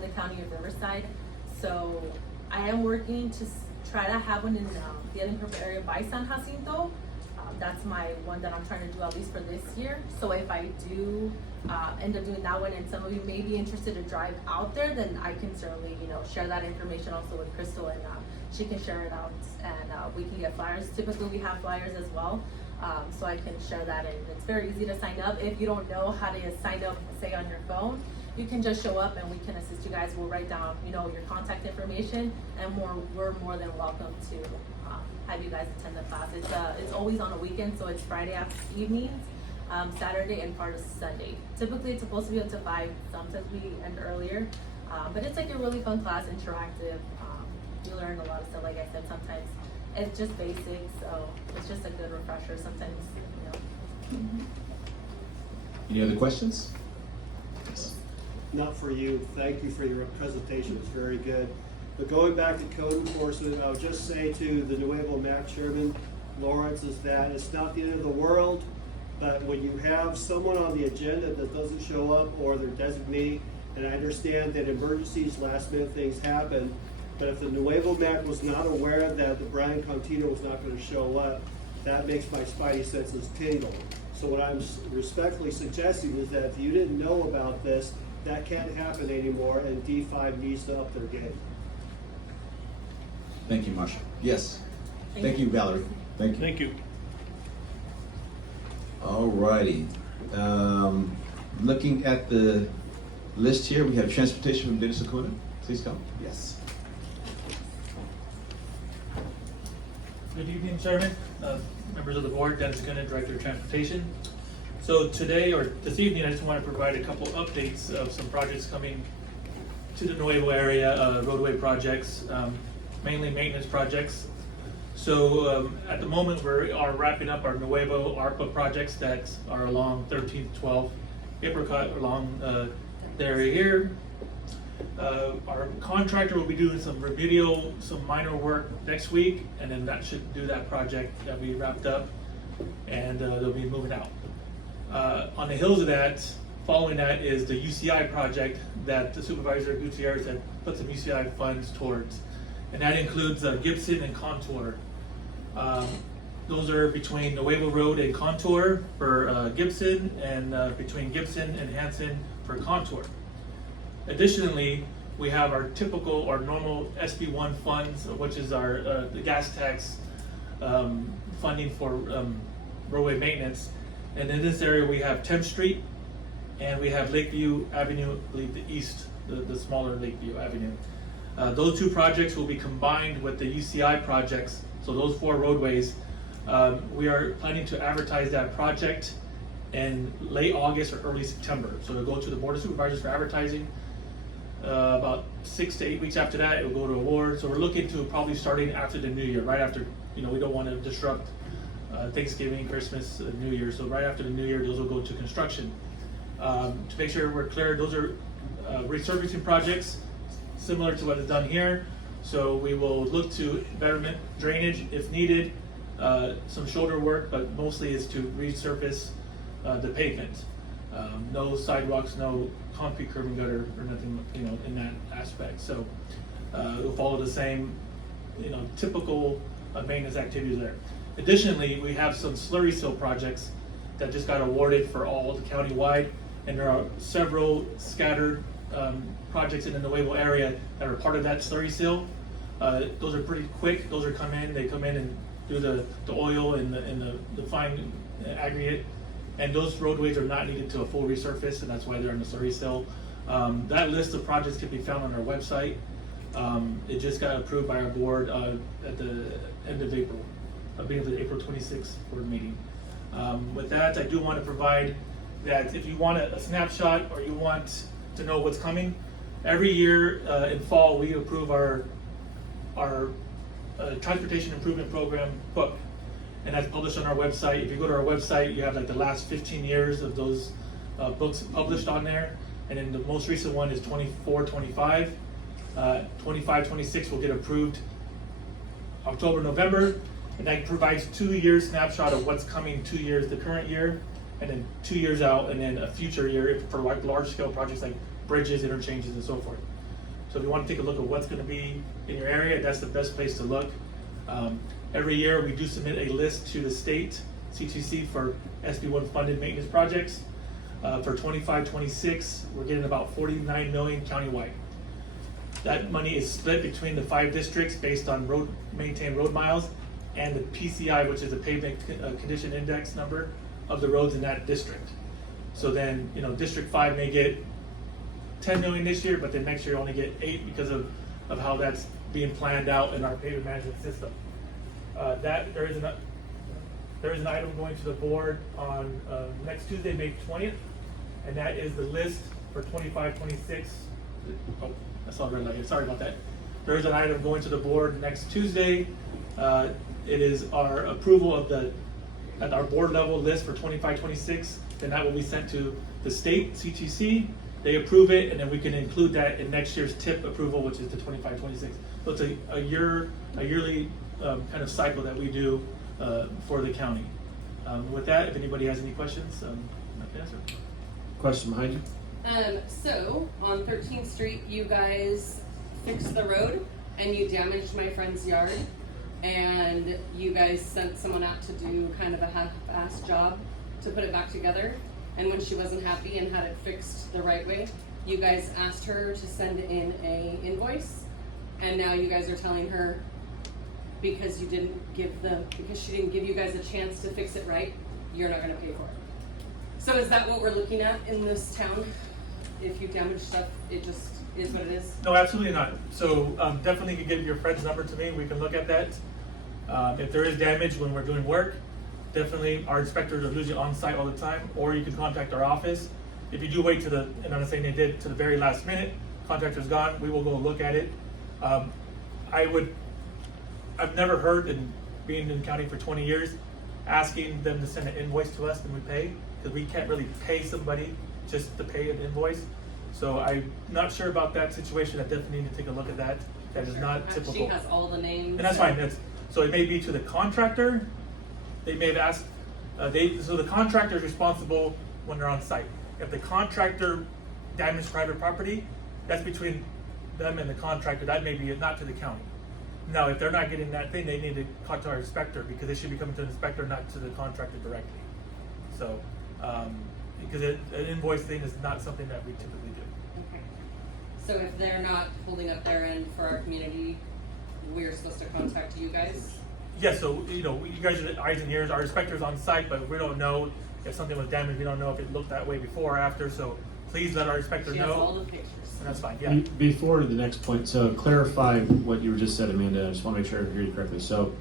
the county of Riverside. So I am working to try to have one in the unincorporated area by San Jacinto. That's my one that I'm trying to do at least for this year. So if I do end up doing that one, and some of you may be interested to drive out there, then I can certainly, share that information also with Crystal, and she can share it out, and we can get flyers. Typically, we have flyers as well, so I can share that, and it's very easy to sign up. If you don't know how to sign up, say on your phone, you can just show up and we can assist you guys. We'll write down, your contact information, and we're more than welcome to have you guys attend the class. It's always on a weekend, so it's Friday evenings, Saturday, and part of Sunday. Typically, it's supposed to be up to 5. Sometimes we end earlier, but it's like a really fun class, interactive. You learn a lot of stuff. Like I said, sometimes it's just basics, so it's just a good refresher. Sometimes, Any other questions? Not for you. Thank you for your presentation. It's very good. But going back to code enforcement, I would just say to the Nuevo Mac Chairman, Lawrence, is that it's not the end of the world, but when you have someone on the agenda that doesn't show up or they're designated, and I understand that emergencies, last minute things happen, but if the Nuevo Mac was not aware that the Brian Contino was not going to show up, that makes my spidey senses tingle. So what I'm respectfully suggesting is that if you didn't know about this, that can't happen anymore, and D5 needs to up their game. Thank you, Marshall. Yes. Thank you, Valerie. Thank you. Thank you. All righty. Looking at the list here, we have transportation from Dennis Acuna. Please come. Yes. Good evening, Chairman, members of the board, Dennis Acuna, Director of Transportation. So today, or this evening, I just want to provide a couple updates of some projects coming to the Nuevo area, roadway projects, mainly maintenance projects. So at the moment, we are wrapping up our Nuevo ARPA projects that are along 13th, 12th, Apricot, along the area here. Our contractor will be doing some remedial, some minor work next week, and then that should do that project that we wrapped up, and they'll be moving out. On the heels of that, following that is the UCI project that the Supervisor Gutierrez had put some UCI funds towards, and that includes Gibson and Contour. Those are between Nuevo Road and Contour for Gibson, and between Gibson and Hanson for Contour. Additionally, we have our typical or normal SB1 funds, which is our the gas tax funding for roadway maintenance. And in this area, we have 10th Street, and we have Lakeview Avenue, I believe the east, the smaller Lakeview Avenue. Those two projects will be combined with the UCI projects. So those 4 roadways We are planning to advertise that project in late August or early September. So it'll go to the Board of Supervisors for advertising. About 6 to 8 weeks after that, it will go to awards. So we're looking to probably starting after the New Year, right after, we don't want to disrupt Thanksgiving, Christmas, New Year. So right after the New Year, those will go to construction. To make sure we're clear, those are resurfacing projects similar to what is done here. So we will look to betterment drainage if needed, some shoulder work, but mostly is to resurface the pavement. No sidewalks, no concrete curb and gutter or nothing, in that aspect. So we'll follow the same, typical maintenance activities there. Additionally, we have some slurry seal projects that just got awarded for all the county-wide, and there are several scattered projects in the Nuevo area that are part of that slurry seal. Those are pretty quick. They come in and do the oil and the fine aggregate. And those roadways are not needed to a full resurface, and that's why they're in the slurry seal. That list of projects can be found on our website. It just got approved by our board at the end of April, beginning of the April 26th board meeting. With that, I do want to provide that if you want a snapshot or you want to know what's coming, every year in fall we approve our transportation improvement program book. And that's published on our website. If you go to our website, you have like the last 15 years of those books published on there. And then the most recent one is 24-25. 25-26 will get approved October, November. And that provides 2 years snapshot of what's coming 2 years, the current year, and then 2 years out, and then a future year for like large scale projects like bridges, interchanges, and so forth. So if you want to take a look at what's going to be in your area, that's the best place to look. Every year we do submit a list to the state CTC for SB1 funded maintenance projects. For 25-26, we're getting about 49 million countywide. That money is split between the 5 districts based on maintained road miles and the PCI, which is the pavement condition index number of the roads in that district. So then, District 5 may get 10 million this year, but then next year only get 8 because of how that's being planned out in our pavement management system. There is an item going to the board on next Tuesday, May 20th, and that is the list for 25-26. Oh, I saw red light. Sorry about that. There is an item going to the board next Tuesday. It is our approval of at our board level list for 25-26. Then that will be sent to the state CTC. They approve it, and then we can include that in next year's TIP approval, which is the 25-26. So it's a yearly kind of cycle that we do for the county. With that, if anybody has any questions, I can answer. Question behind you? So on 13th Street, you guys fixed the road and you damaged my friend's yard, and you guys sent someone out to do kind of a half-assed job to put it back together. And when she wasn't happy and had it fixed the right way, you guys asked her to send in a invoice, and now you guys are telling her because she didn't give you guys a chance to fix it right, you're not gonna pay for it. So is that what we're looking at in this town? If you damage stuff, it just is what it is? No, absolutely not. So definitely you can give your friend's number to me. We can look at that. If there is damage when we're doing work, definitely our inspectors are usually on site all the time, or you can contact our office. If you do wait and I'm not saying they did to the very last minute, contractor's gone, we will go look at it. I've never heard, in being in the county for 20 years, asking them to send an invoice to us and we pay, because we can't really pay somebody just to pay an invoice. So I'm not sure about that situation. I definitely need to take a look at that. That is not typical. She has all the names. And that's fine. So it may be to the contractor. They may have asked, so the contractor is responsible when they're on site. If the contractor damaged private property, that's between them and the contractor. That may be not to the county. Now, if they're not getting that thing, they need to contact our inspector, because they should be coming to the inspector, not to the contractor directly. So, because an invoice thing is not something that we typically do. Okay. So if they're not holding up their end for our community, we're supposed to contact you guys? Yeah, so, you guys are the eyes and ears. Our inspector's on site, but we don't know if something was damaged. We don't know if it looked that way before or after, so please let our inspector She know. has all the pictures. And that's fine, yeah. Before the next point, so clarify what you just said, Amanda. I just want to make sure I heard you correctly. So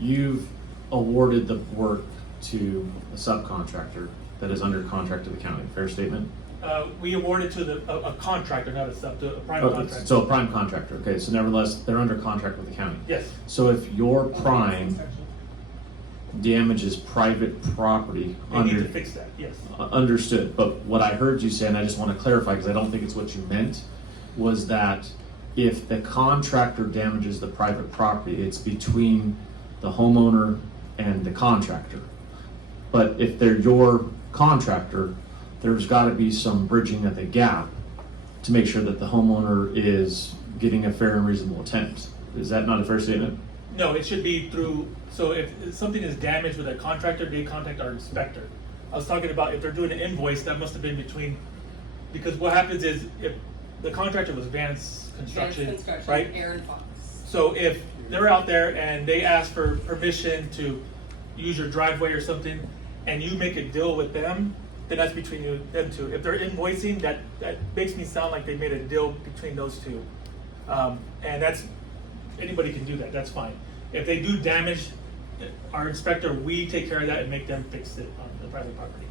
you've awarded the work to a subcontractor that is under contract to the county. Fair statement? We awarded to a contractor, not a sub, to a prime Okay, contractor. so a prime contractor, okay, so nevertheless, they're under contract with the county. Yes. So if your prime damages private property They need to under, fix that, yes. understood, but what I heard you say, and I just want to clarify, because I don't think it's what you meant, was that if the contractor damages the private property, it's between the homeowner and the contractor. But if they're your contractor, there's got to be some bridging at the gap to make sure that the homeowner is getting a fair and reasonable attempt. Is that not a fair statement? No, it should be through, so if something is damaged with a contractor, they contact our inspector. I was talking about if they're doing an invoice, that must have been between, because what happens is if the contractor was Vance Construction, right? Aaron Fox. So if they're out there and they ask for permission to use your driveway or something, and you make a deal with them, then that's between them two. If they're invoicing, that makes me sound like they made a deal between those two. And that's, anybody can do that, that's fine. If they do damage, our inspector, we take care of that and make them fix it on the private property.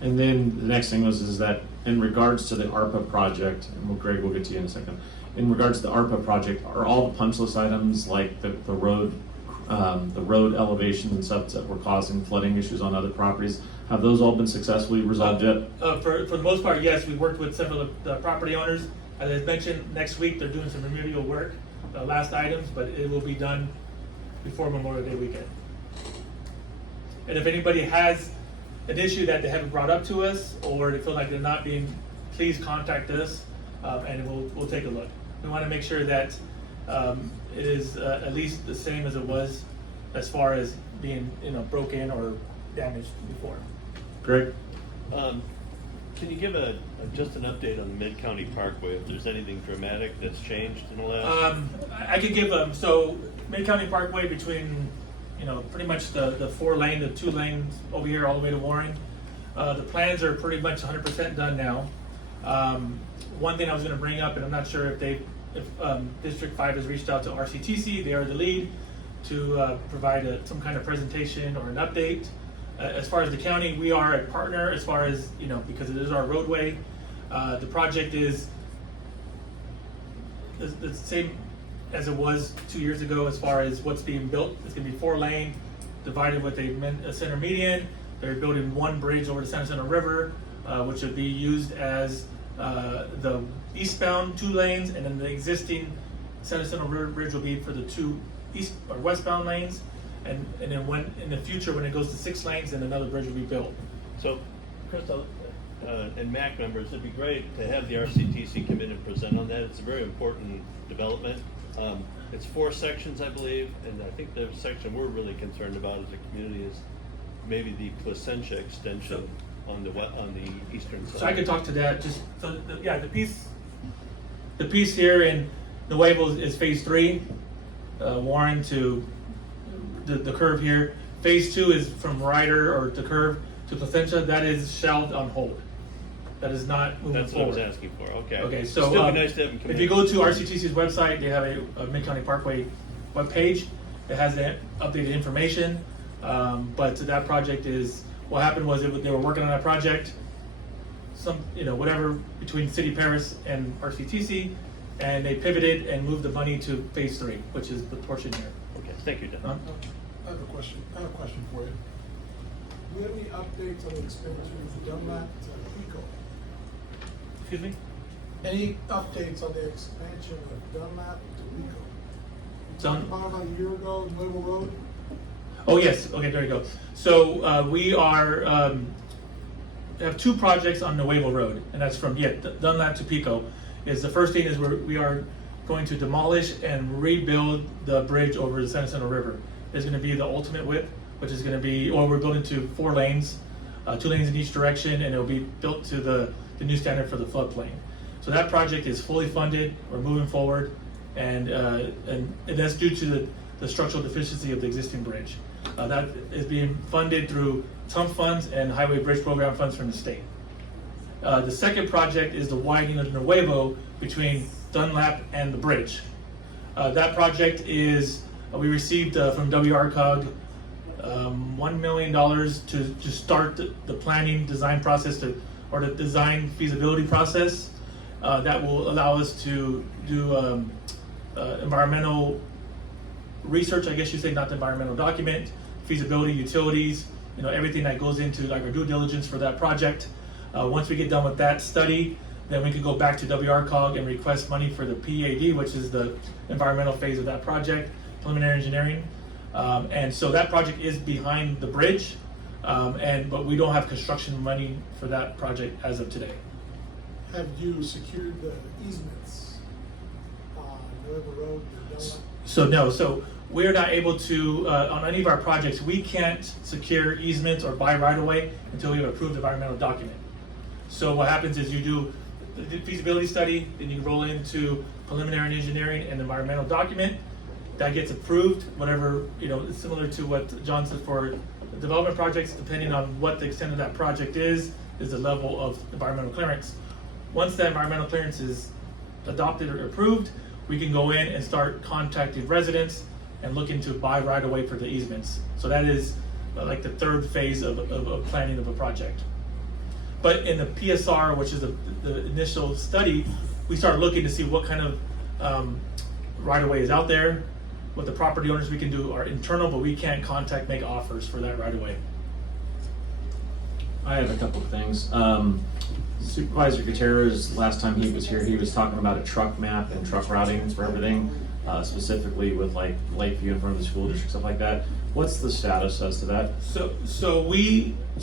And then the next thing is that in regards to the ARPA project, and Greg, we'll get to you in a second. In regards to the ARPA project, are all the punch list items like the road elevations and stuff that were causing flooding issues on other properties, have those all been successfully resolved yet? For the most part, yes, we worked with several of the property owners. As I mentioned, next week they're doing some remedial work, last items, but it will be done before Memorial Day weekend. And if anybody has an issue that they haven't brought up to us, or they feel like they're not being, please contact us, and we'll take a look. We want to make sure that it is at least the same as it was as far as being, broken or damaged before. Greg? Can you give just an update on the Mid-County Parkway, if there's anything dramatic that's changed in the last? I could give so Mid-County Parkway between, pretty much the 4-lane, the 2 lanes over here all the way to Warren. The plans are pretty much 100% done now. One thing I was going to bring up, and I'm not sure if District 5 has reached out to RCTC, they are the lead, to provide some kind of presentation or an update. As far as the county, we are a partner as far as, because it is our roadway. The project is the same as it was 2 years ago as far as what's being built. It's gonna be 4-lane, divided with a center median. They're building one bridge over the San Jacinto River, which would be used as the eastbound 2 lanes, and then the existing San Jacinto River Bridge will be for the 2 east or westbound lanes. And then when in the future, when it goes to 6 lanes, then another bridge will be built. So, Crystal, and MAC members, it'd be great to have the RCTC come in and present on that. It's a very important development. It's 4 sections, I believe, and I think the section we're really concerned about as a community is maybe the Placentia extension on the eastern side. So I could talk to that. The piece here in Nuevo is phase 3, Warren to the curve here. Phase 2 is from Ryder or the curve to Placentia. That is shelved on hold. That is not moving That's forward. what I was asking for. Okay. Okay, so Still be nice to have them come if in. you go to RCTC's website, they have a Mid-County Parkway webpage. It has the updated information. But that project is, what happened was they were working on that project, whatever between City Paris and RCTC, and they pivoted and moved the money to phase 3, which is the portion here. Okay, thank you, Don. I have a question for you. Do you have any updates on the expansion of Dunlap to Pico? Excuse me? Any updates on the expansion of Dunlap to Pico? Dun- About a year ago, Nuevo Road? Oh, yes, okay, there you go. So, we are, have 2 projects on Nuevo Road, and that's from, Dunlap to Pico. The first thing is we are going to demolish and rebuild the bridge over the San Jacinto River. There's gonna be the ultimate width, which is gonna be, we're building to 4 lanes, 2 lanes in each direction, and it'll be built to the new standard for the floodplain. So that project is fully funded, we're moving forward, and that's due to the structural deficiency of the existing bridge. That is being funded through TUMP funds and Highway Bridge Program funds from the state. The second project is the widening of Nuevo between Dunlap and the bridge. That project is, we received from WRCOG $1 million to start the planning design process or the design feasibility process. That will allow us to do environmental research, I guess you say, not the environmental document, feasibility, utilities, everything that goes into like our due diligence for that project. Once we get done with that study, then we can go back to WRCOG and request money for the PAD, which is the environmental phase of that project, preliminary engineering. And so that project is behind the bridge, but we don't have construction money for that project as of today. Have you secured the easements on Nuevo Road? So we're not able to, on any of our projects, we can't secure easements or buy right of way until we have approved environmental document. So what happens is you do the feasibility study, then you roll into preliminary engineering and environmental document. That gets approved, whatever, it's similar to what John said for development projects, depending on what the extent of that project is the level of environmental clearance. Once that environmental clearance is adopted or approved, we can go in and start contacting residents and looking to buy right away for the easements. So that is like the third phase of planning of a project. But in the PSR, which is the initial study, we start looking to see what kind of right of way is out there. What the property owners we can do are internal, but we can't make offers for that right of way. I have a couple of things. Supervisor Gutierrez, last time he was here, he was talking about a truck map and truck routing for everything, specifically with like Lakeview in front of the school district, stuff like that. What's the status as to that? So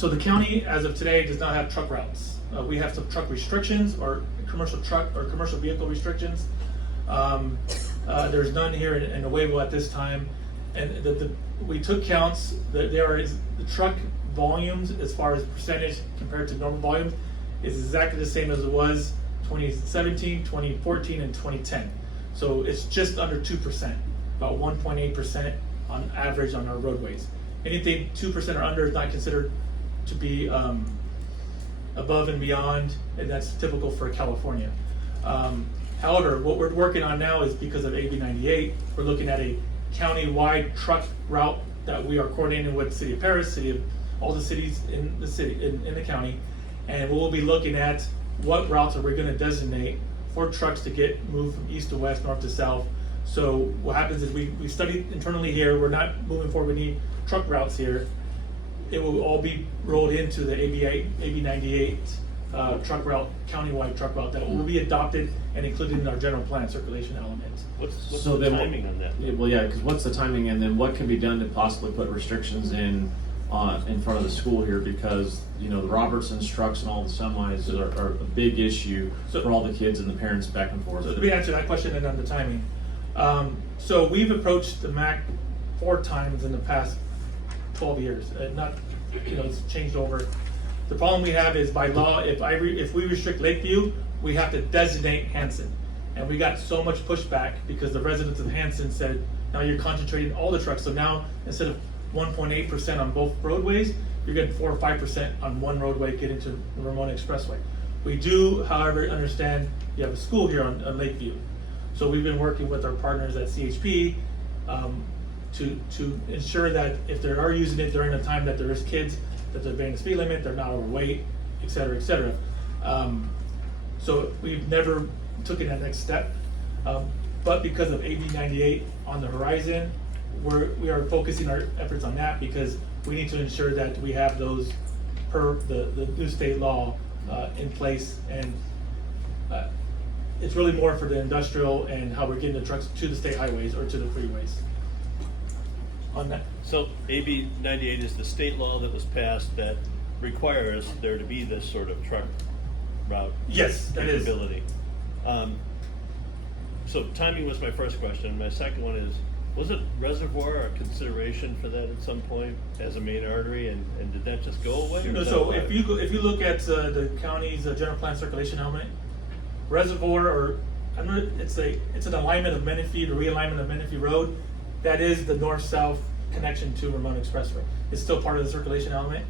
the county, as of today, does not have truck routes. We have some truck restrictions or commercial truck or commercial vehicle restrictions. There's none here in Nuevo at this time. And we took counts. There is the truck volumes as far as percentage compared to normal volumes is exactly the same as it was 2017, 2014, and 2010. So it's just under 2%, about 1.8% on average on our roadways. Anything 2% or under is not considered to be above and beyond, and that's typical for California. However, what we're working on now is because of AB 98, we're looking at a county-wide truck route that we are coordinating with the City of Paris, all the cities in the county, and we'll be looking at what routes are we going to designate for trucks to get moved from east to west, north to south. So what happens is we study internally here. We're not moving forward. We need truck routes here. It will all be rolled into the AB 98 truck route, countywide truck route that will be adopted and included in our general plan circulation element. What's the timing on that? Because what's the timing, and then what can be done to possibly put restrictions in front of the school here, because the Robertson's trucks and all the semis are a big issue for all the kids and the parents back and forth. So let me answer that question and on the timing. So we've approached the MAC 4 times in the past 12 years. It's changed over. The problem we have is by law, if we restrict Lakeview, we have to designate Hanson. And we got so much pushback because the residents of Hanson said, now you're concentrating all the trucks. So now instead of 1.8% on both roadways, you're getting 4 or 5% on one roadway getting to the Ramona Expressway. We do, however, understand you have a school here on Lakeview. So we've been working with our partners at CHP to ensure that if they are using it during a time that there is kids, that they're obeying the speed limit, they're not overweight, et cetera, et cetera. So we've never taken that next step. But because of AB 98 on the horizon, we are focusing our efforts on that because we need to ensure that we have those per the new state law in place, and it's really more for the industrial and how we're getting the trucks to the state highways or to the freeways. On that. So AB 98 is the state law that was passed that requires there to be this sort of truck route. Yes, that is. Capability. So timing was my first question. My second one is, was it Reservoir a consideration for that at some point as a main artery, and did that just go away? No, so if you look at the county's general plan circulation element, Reservoir, or it's an alignment of Menifee, the realignment of Menifee Road. That is the north-south connection to Ramona Expressway. It's still part of the circulation element.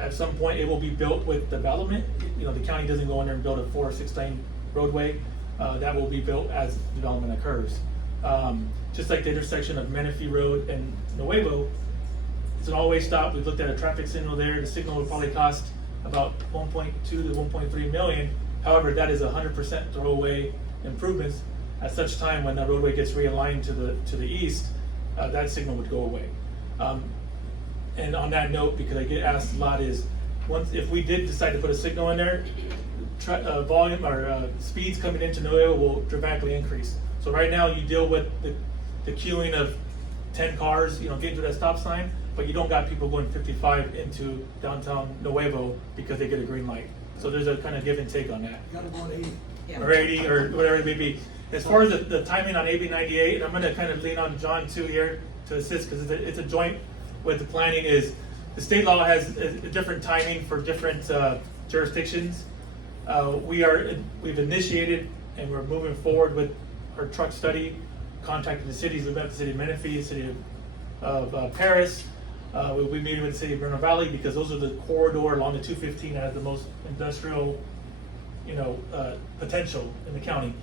At some point, it will be built with development. The county doesn't go in there and build a 4 or 6 lane roadway. That will be built as development occurs. Just like the intersection of Menifee Road and Nuevo, It's an all-way stop. We've looked at a traffic signal there. The signal would probably cost about 1.2 to 1.3 million. However, that is 100% throwaway improvements. At such time when the roadway gets realigned to the east, that signal would go away. And on that note, because I get asked a lot, is if we did decide to put a signal in there, volume or speeds coming into Nuevo will dramatically increase. So right now you deal with the queuing of 10 cars, getting to that stop sign, but you don't got people going 55 into downtown Nuevo because they get a green light. So there's a kind of give and take on that. You gotta go on 80. Or 80 or whatever it may be. As far as the timing on AB 98, and I'm going to kind of lean on John too here to assist because it's a joint with the planning, is the state law has a different timing for different jurisdictions. We've initiated and we're moving forward with our truck study, contacting the cities. We've met the city of Menifee, the city of Paris. We'll be meeting with the city of Bruno Valley because those are the corridor along the 215 that has the most industrial potential in the county.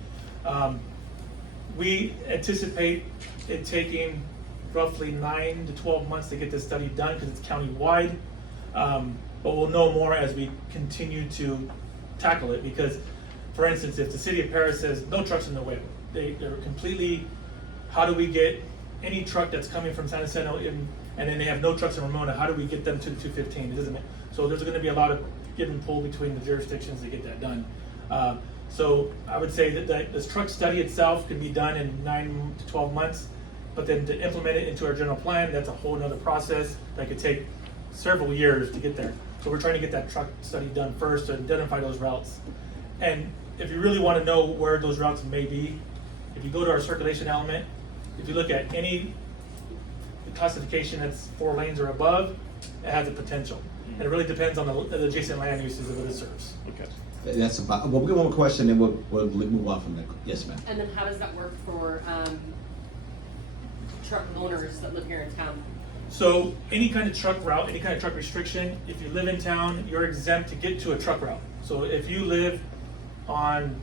We anticipate it taking roughly 9 to 12 months to get this study done because it's county-wide. But we'll know more as we continue to tackle it because, for instance, if the city of Paris says no trucks in the way, they're completely, how do we get any truck that's coming from San Jacinto in, and then they have no trucks in Ramona, how do we get them to the 215? It doesn't. So there's going to be a lot of give and pull between the jurisdictions to get that done. So I would say that this truck study itself can be done in 9 to 12 months, but then to implement it into our general plan, that's a whole nother process that could take several years to get there. So we're trying to get that truck study done first to identify those routes. And if you really want to know where those routes may be, if you go to our circulation element, if you look at any classification that's 4 lanes or above, it has a potential. And it really depends on the adjacent land uses of what it serves. Okay. That's about, well, we'll get one more question and we'll move on from that. Yes, ma'am. And then how does that work for truck owners that live here in town? So any kind of truck route, any kind of truck restriction, if you live in town, you're exempt to get to a truck route. So if you live on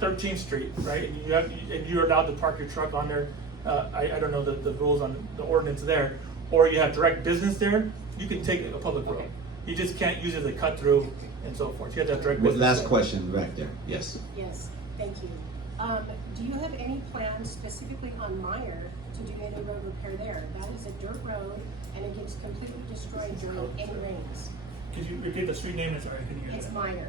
13th Street, right, and you're allowed to park your truck on there, I don't know the rules on the ordinance there, or you have direct business there, you can take a public road. You just can't use it as a cut through and so forth. You have to have direct business. Last question, right there. Yes. Yes, thank you. Do you have any plans specifically on Meyer to do any road repair there? That is a dirt road and it gets completely destroyed during any rains. Could you repeat the street name? Sorry, I couldn't hear It's that. Meyer.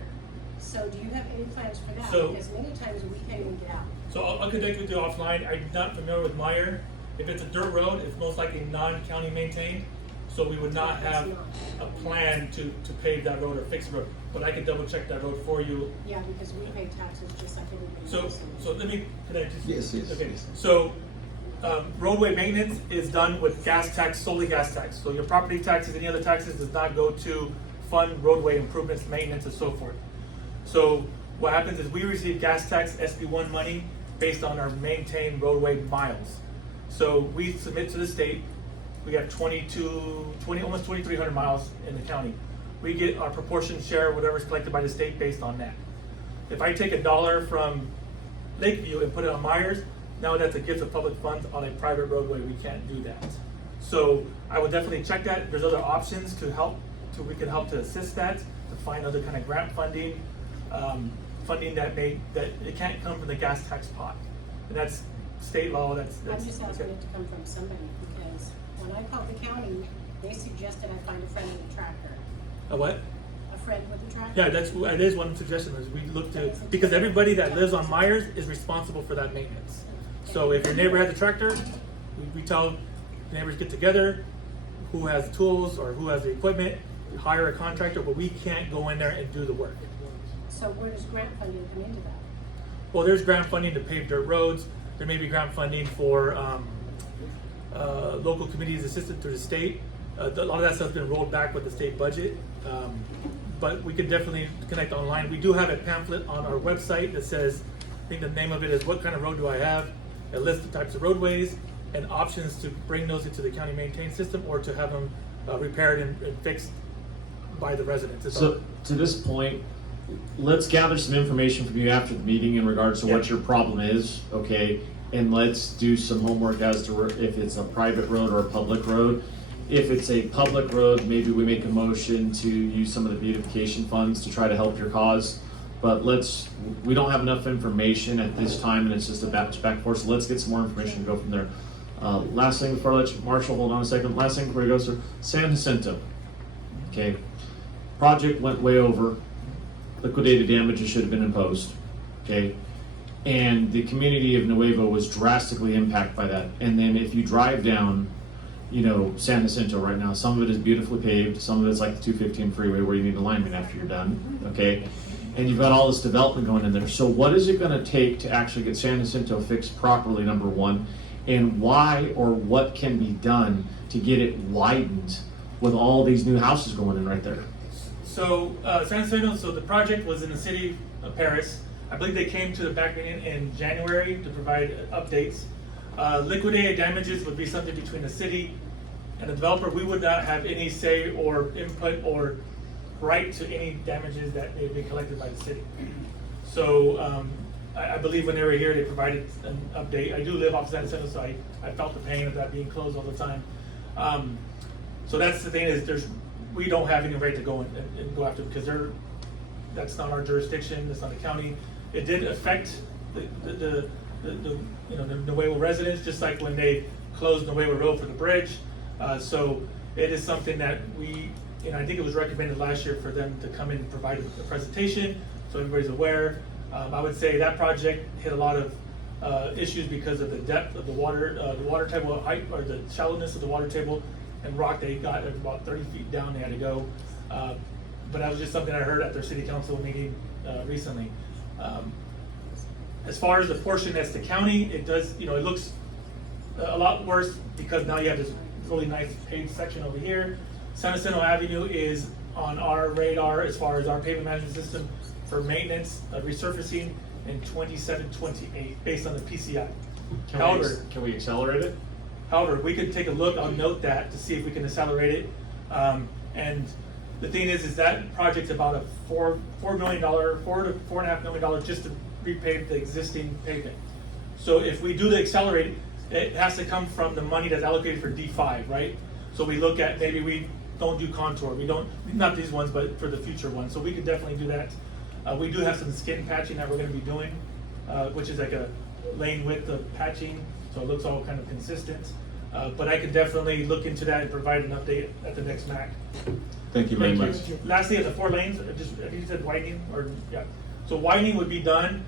So do you have any plans for that? So- Because many times we can't even get out. So I'll connect with you offline. I'm not familiar with Meyer. If it's a dirt road, it's most likely non-county maintained. So we would not have a plan to pave that road or fix the road. But I can double check that road for you. Yeah, because we pay taxes just like everybody So, else. so let me, can I just? Yes. Okay, Yes. so, roadway maintenance is done with gas tax, solely gas tax. So your property taxes, any other taxes does not go to fund roadway improvements, maintenance, and so forth. So what happens is we receive gas tax SB1 money based on our maintained roadway miles. So we submit to the state, we have almost 2,300 miles in the county. We get our proportion share, whatever's collected by the state based on that. If I take $1 from Lakeview and put it on Myers, now that's a gift of public funds on a private roadway. We can't do that. So I would definitely check that. There's other options we can help to assist that, to find other kind of grant funding, funding that it can't come from the gas tax pot. And that's state law, I'm just asking it to come from somebody because when I called the county, they suggested I find a friend with a tractor. A what? A friend with a tractor? Yeah, that is one suggestion, is we look to, because everybody that lives on Myers is responsible for that maintenance. So if your neighbor has a tractor, we tell neighbors get together, who has tools or who has the equipment, we hire a contractor, but we can't go in there and do the work. So where does grant funding come into that? Well, there's grant funding to pave dirt roads. There may be grant funding for local communities assisted through the state. A lot of that stuff's been rolled back with the state budget. But we can definitely connect online. We do have a pamphlet on our website that says, I think the name of it is What Kind of Road Do I Have? It lists the types of roadways and options to bring those into the county maintained system or to have them repaired and fixed by the residents. So to this point, let's gather some information from you after the meeting in regards to what your problem is, okay? And let's do some homework as to if it's a private road or a public road. If it's a public road, maybe we make a motion to use some of the beautification funds to try to help your cause. But we don't have enough information at this time, and it's just a back and forth, so let's get some more information and go from there. Last thing before I let you, Marshall, hold on a second. Last thing before we go, sir, San Jacinto. Okay, project went way over. Liquidated damages should have been imposed. Okay, and the community of Nuevo was drastically impacted by that. And then if you drive down, San Jacinto right now, some of it is beautifully paved, some of it's like the 215 freeway where you need alignment after you're done. Okay, and you've got all this development going in there. So what is it going to take to actually get San Jacinto fixed properly, number one? And why or what can be done to get it widened with all these new houses going in right there? So, San Jacinto, so the project was in the city of Paris. I believe they came to the back meeting in January to provide updates. Liquidated damages would be something between the city and the developer. We would not have any say or input or right to any damages that may have been collected by the city. So, I believe when they were here, they provided an update. I do live off San Jacinto, so I felt the pain of that being closed all the time. So that's the thing is we don't have any right to go and go after because that's not our jurisdiction. That's not the county. It did affect the Nuevo residents, just like when they closed Nuevo Road for the bridge. So it is something that I think it was recommended last year for them to come in and provide a presentation so everybody's aware. I would say that project hit a lot of issues because of the depth of the water table height, or the shallowness of the water table and rock. They got about 30 feet down, they had to go. But that was just something I heard at their city council meeting recently. As far as the portion that's the county, it does, it looks a lot worse because now you have this really nice paved section over here. San Jacinto Avenue is on our radar as far as our pavement management system for maintenance, resurfacing in 27-28 based on the PCI. Can we accelerate it? However, we could take a look, I'll note that to see if we can accelerate it. And the thing is that project's about a $4 to $4.5 million just to repave the existing pavement. So if we do the accelerate, it has to come from the money that's allocated for D5, right? So we look at maybe we don't do contour, we don't, not these ones, but for the future ones. So we could definitely do that. We do have some skin patching that we're gonna be doing, which is like a lane width of patching, so it looks all kind of consistent. But I could definitely look into that and provide an update at the next MAC. Thank you very much. Lastly, at the 4 lanes, you said widening, or, yeah. So widening would be done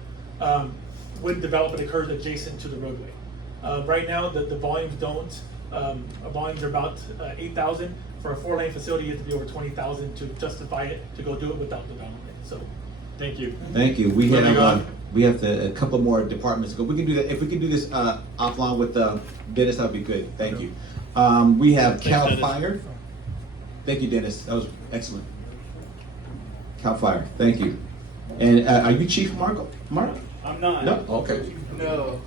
when development occurs adjacent to the roadway. Right now, the volumes don't, our volumes are about 8,000. For a 4-lane facility, you have to be over 20,000 to justify it, to go do it without development, so. Thank you. Thank you. We have a couple more departments to go. We can do that. If we can do this offline with Dennis, that'd be good. Thank you. We have Cal Fire. Thank you, Dennis. That was excellent. Cal Fire. Thank you. And are you Chief Mark? I'm not. No. Okay. No.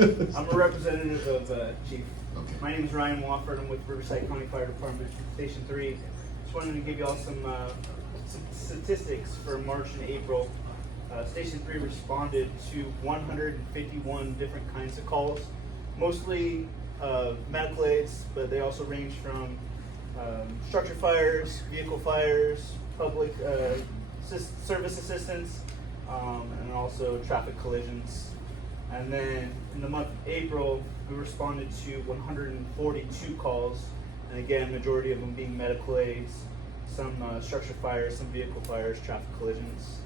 I'm a representative of Chief. Okay. My name is Ryan Wofford. I'm with Riverside County Fire Department, Station 3. Just wanted to give you all some statistics for March and April. Station 3 responded to 151 different kinds of calls, mostly medical aids, but they also range from structure fires, vehicle fires, public service assistance, and also traffic collisions. And then in the month of April, we responded to 142 calls, and again, majority of them being medical aids, some structure fires, some vehicle fires, traffic collisions.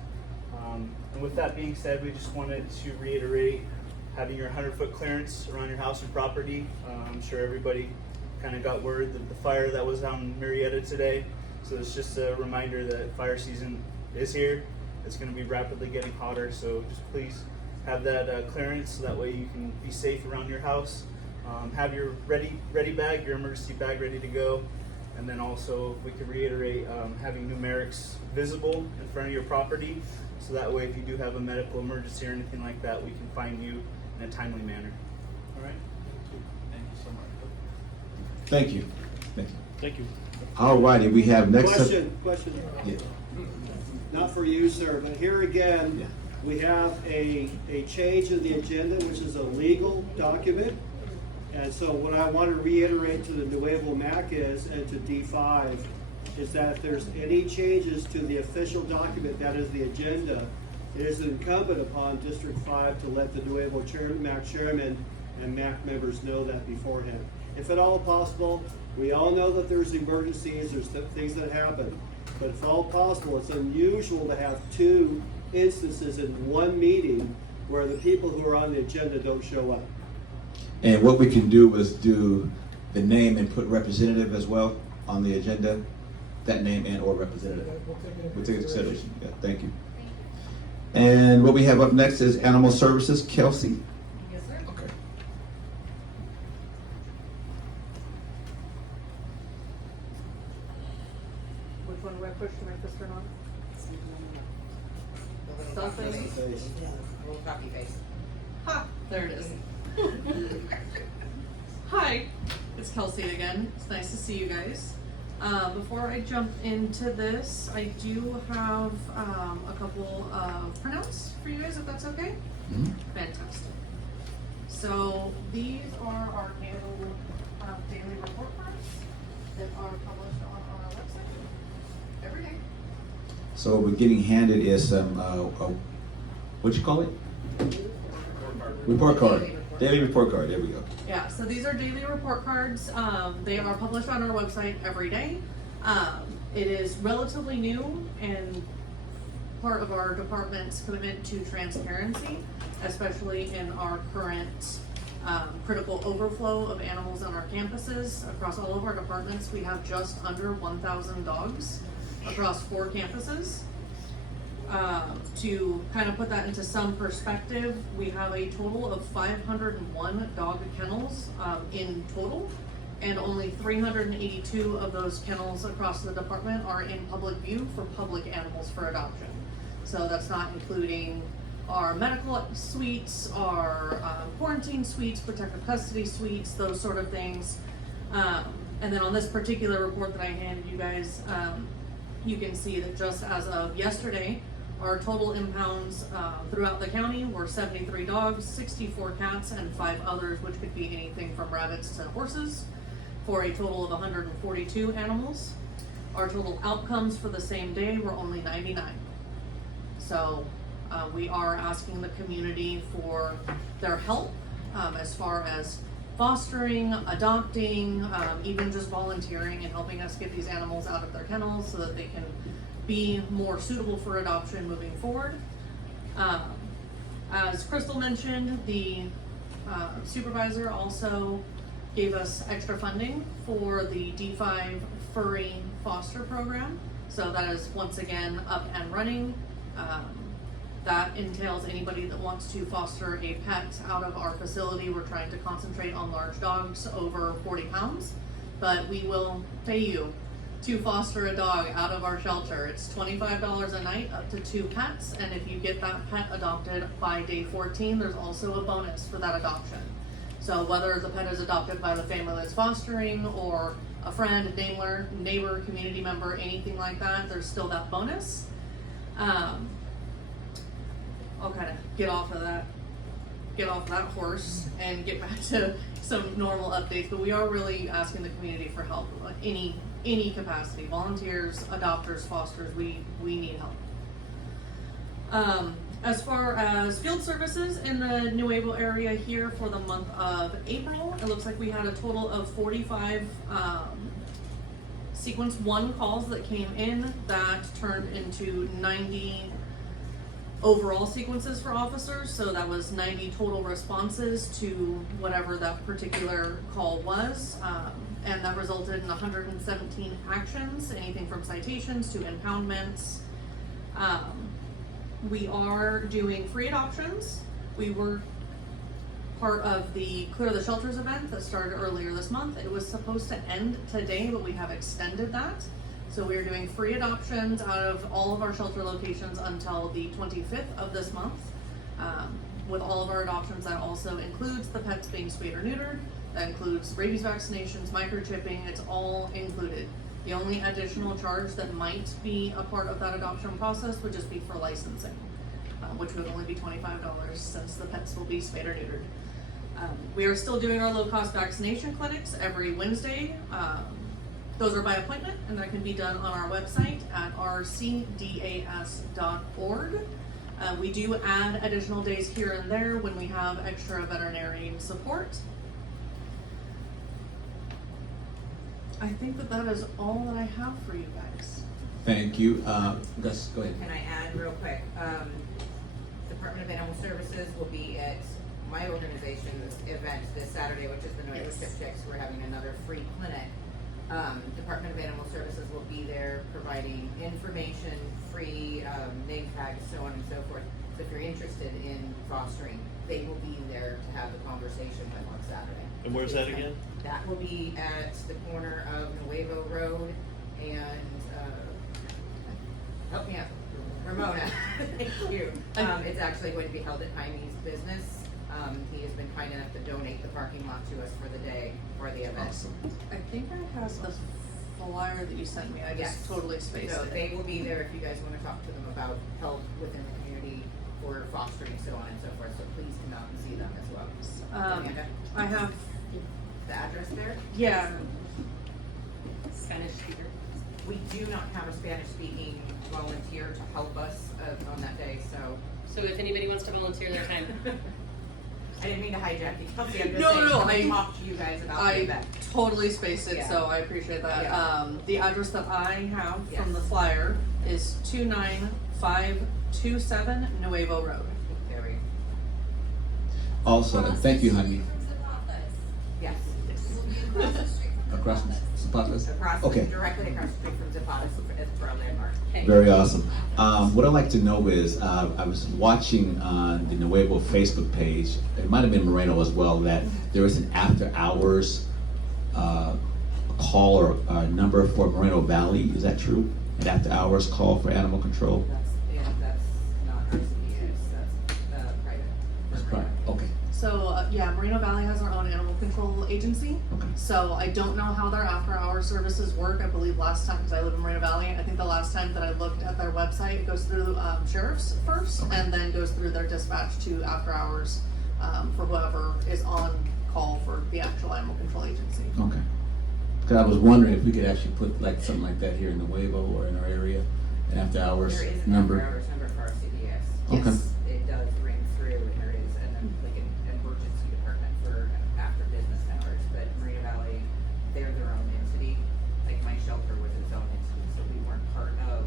And with that being said, we just wanted to reiterate having your 100-foot clearance around your house and property. I'm sure everybody kind of got word that the fire that was on Marietta today. So it's just a reminder that fire season is here. It's going to be rapidly getting hotter, so just please have that clearance so that way you can be safe around your house. Have your ready bag, your emergency bag ready to go. And then also, we could reiterate having numerics visible in front of your property, so that way if you do have a medical emergency or anything like that, we can find you in a timely manner. All right? Thank you so much. Thank you. Thank you. Thank you. All righty. We have next. Question. Yeah. Not for you, sir, but here again, Yeah. we have a change in the agenda, which is a legal document. And so what I want to reiterate to the Nuevo Mac is, and to D5, is that if there's any changes to the official document, that is the agenda, it is incumbent upon District 5 to let the Nuevo Mac chairman and Mac members know that beforehand. If at all possible, we all know that there's emergencies, there's things that happen, but if at all possible, it's unusual to have 2 instances in one meeting where the people who are on the agenda don't show up. And what we can do is do the name and put representative as well on the agenda, that name and or representative. We'll take into consideration. Yeah, thank you. And what we have up next is Animal Services, Kelsey. Yes, sir. Okay. Which one do I push to make this turn on? Something. Little copy face. Ha! There it is. Hi, it's Kelsey again. It's nice to see you guys. Before I jump into this, I do have a couple of printouts for you guys, if that's okay. Mm-hmm. Fantastic. So these are our annual daily report cards that are published on our website every day. So we're getting handed is some, what you call it? Report card. Daily report card. There we go. Yeah, so these are daily report cards. They are published on our website every day. It is relatively new and part of our department's commitment to transparency, especially in our current critical overflow of animals on our campuses. Across all of our departments, we have just under 1,000 dogs across 4 campuses. To kind of put that into some perspective, we have a total of 501 dog kennels in total, and only 382 of those kennels across the department are in public view for public animals for adoption. So that's not including our medical suites, our quarantine suites, protective custody suites, those sort of things. And then on this particular report that I handed you guys, you can see that just as of yesterday, our total impounds throughout the county were 73 dogs, 64 cats, and 5 others, which could be anything from rabbits to horses, for a total of 142 animals. Our total outcomes for the same day were only 99. So we are asking the community for their help as far as fostering, adopting, even just volunteering and helping us get these animals out of their kennels so that they can be more suitable for adoption moving forward. As Crystal mentioned, the supervisor also gave us extra funding for the D5 furry foster program. So that is once again up and running. That entails anybody that wants to foster a pet out of our facility. We're trying to concentrate on large dogs over 40 pounds, but we will pay you to foster a dog out of our shelter. It's $25 a night up to 2 pets, and if you get that pet adopted by day 14, there's also a bonus for that adoption. So whether the pet is adopted by the family that's fostering or a friend, neighbor, community member, anything like that, there's still that bonus. I'll kind of get off that horse and get back to some normal updates, but we are really asking the community for help, like any capacity, volunteers, adopters, fosters, we need help. As far as field services in the Nuevo area here for the month of April, it looks like we had a total of 45 sequence 1 calls that came in that turned into 90 overall sequences for officers. So that was 90 total responses to whatever that particular call was. And that resulted in 117 actions, anything from citations to impoundments. We are doing free adoptions. We were part of the Clear the Shelters event that started earlier this month. It was supposed to end today, but we have extended that. So we are doing free adoptions out of all of our shelter locations until the 25th of this month. With all of our adoptions, that also includes the pets being spayed or neutered. That includes rabies vaccinations, microchipping, it's all included. The only additional charge that might be a part of that adoption process would just be for licensing, which would only be $25 since the pets will be spayed or neutered. We are still doing our low-cost vaccination clinics every Wednesday. Those are by appointment, and that can be done on our website at rcdas.org. We do add additional days here and there when we have extra veterinary support. I think that is all that I have for you guys. Thank you. Gus, go ahead. Can I add real quick? Department of Animal Services will be at my organization's event this Saturday, which is the Nuevo Chip Chicks. We're having another free clinic. Department of Animal Services will be there providing information, free name tags, so on and so forth. So if you're interested in fostering, they will be there to have the conversation with on Saturday. And where's that again? That will be at the corner of Nuevo Road and, help me out, Ramona. Thank you. It's actually going to be held at Jaime's Business. He has been kind enough to donate the parking lot to us for the day for the event. Awesome. I think I have the flyer that you sent me. I just totally spaced So it. they will be there if you guys want to talk to them about help within the community for fostering, so on and so forth. So please come out and see them as well. Amanda? I have, The address there? yeah, Spanish speaker. We do not have a Spanish-speaking volunteer to help us on that day, so. So if anybody wants to volunteer their time. I didn't mean to hijack you, Kelsey. I'm just No, saying, no, come I- talk to you guys about the I event. totally spaced it, Yeah. so I appreciate that. Yeah. The address that I have Yes. from the flyer is 29527 Nuevo Road. There we go. Also, thank you, honey. Yes. Across from Zapatas? Across, Okay. directly across the street from Zapatas for our landmark. Very awesome. What I'd like to know is, I was watching on the Nuevo Facebook page, it might have been Moreno as well, that there is an after hours call or number for Moreno Valley. Is that true? An after hours call for animal control? That's not RCDS, that's private. That's right. Okay. So, yeah, Moreno Valley has our own animal control agency. Okay. So I don't know how their after-hour services work. I believe last time, because I live in Moreno Valley, I think the last time that I looked at their website, it goes through sheriffs first, and then goes through their dispatch to after-hours for whoever is on call for the actual animal control agency. Okay. Because I was wondering if we could actually put like something like that here in Nuevo or in our area, an after hours There is an number. after-hours number for RCDS. Okay. Yes, it does ring through, and there is, and then like an emergency department for after business hours, but Marina Valley, they're their own entity. Like my shelter was its own entity, so we weren't part of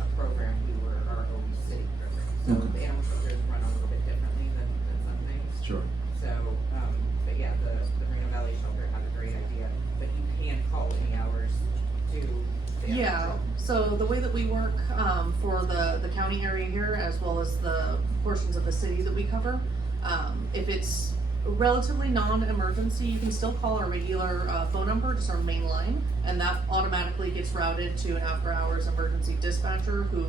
a program, we were our own city program. So Okay. the animal shelters run a little bit differently than some things. Sure. So, but yeah, the Marina Valley shelter had a great idea, but you can call any hours to the animal Yeah, shelter. so the way that we work for the county area here, as well as the portions of the city that we cover, if it's relatively non-emergency, you can still call our regular phone number, just our main line, and that automatically gets routed to an after-hours emergency dispatcher who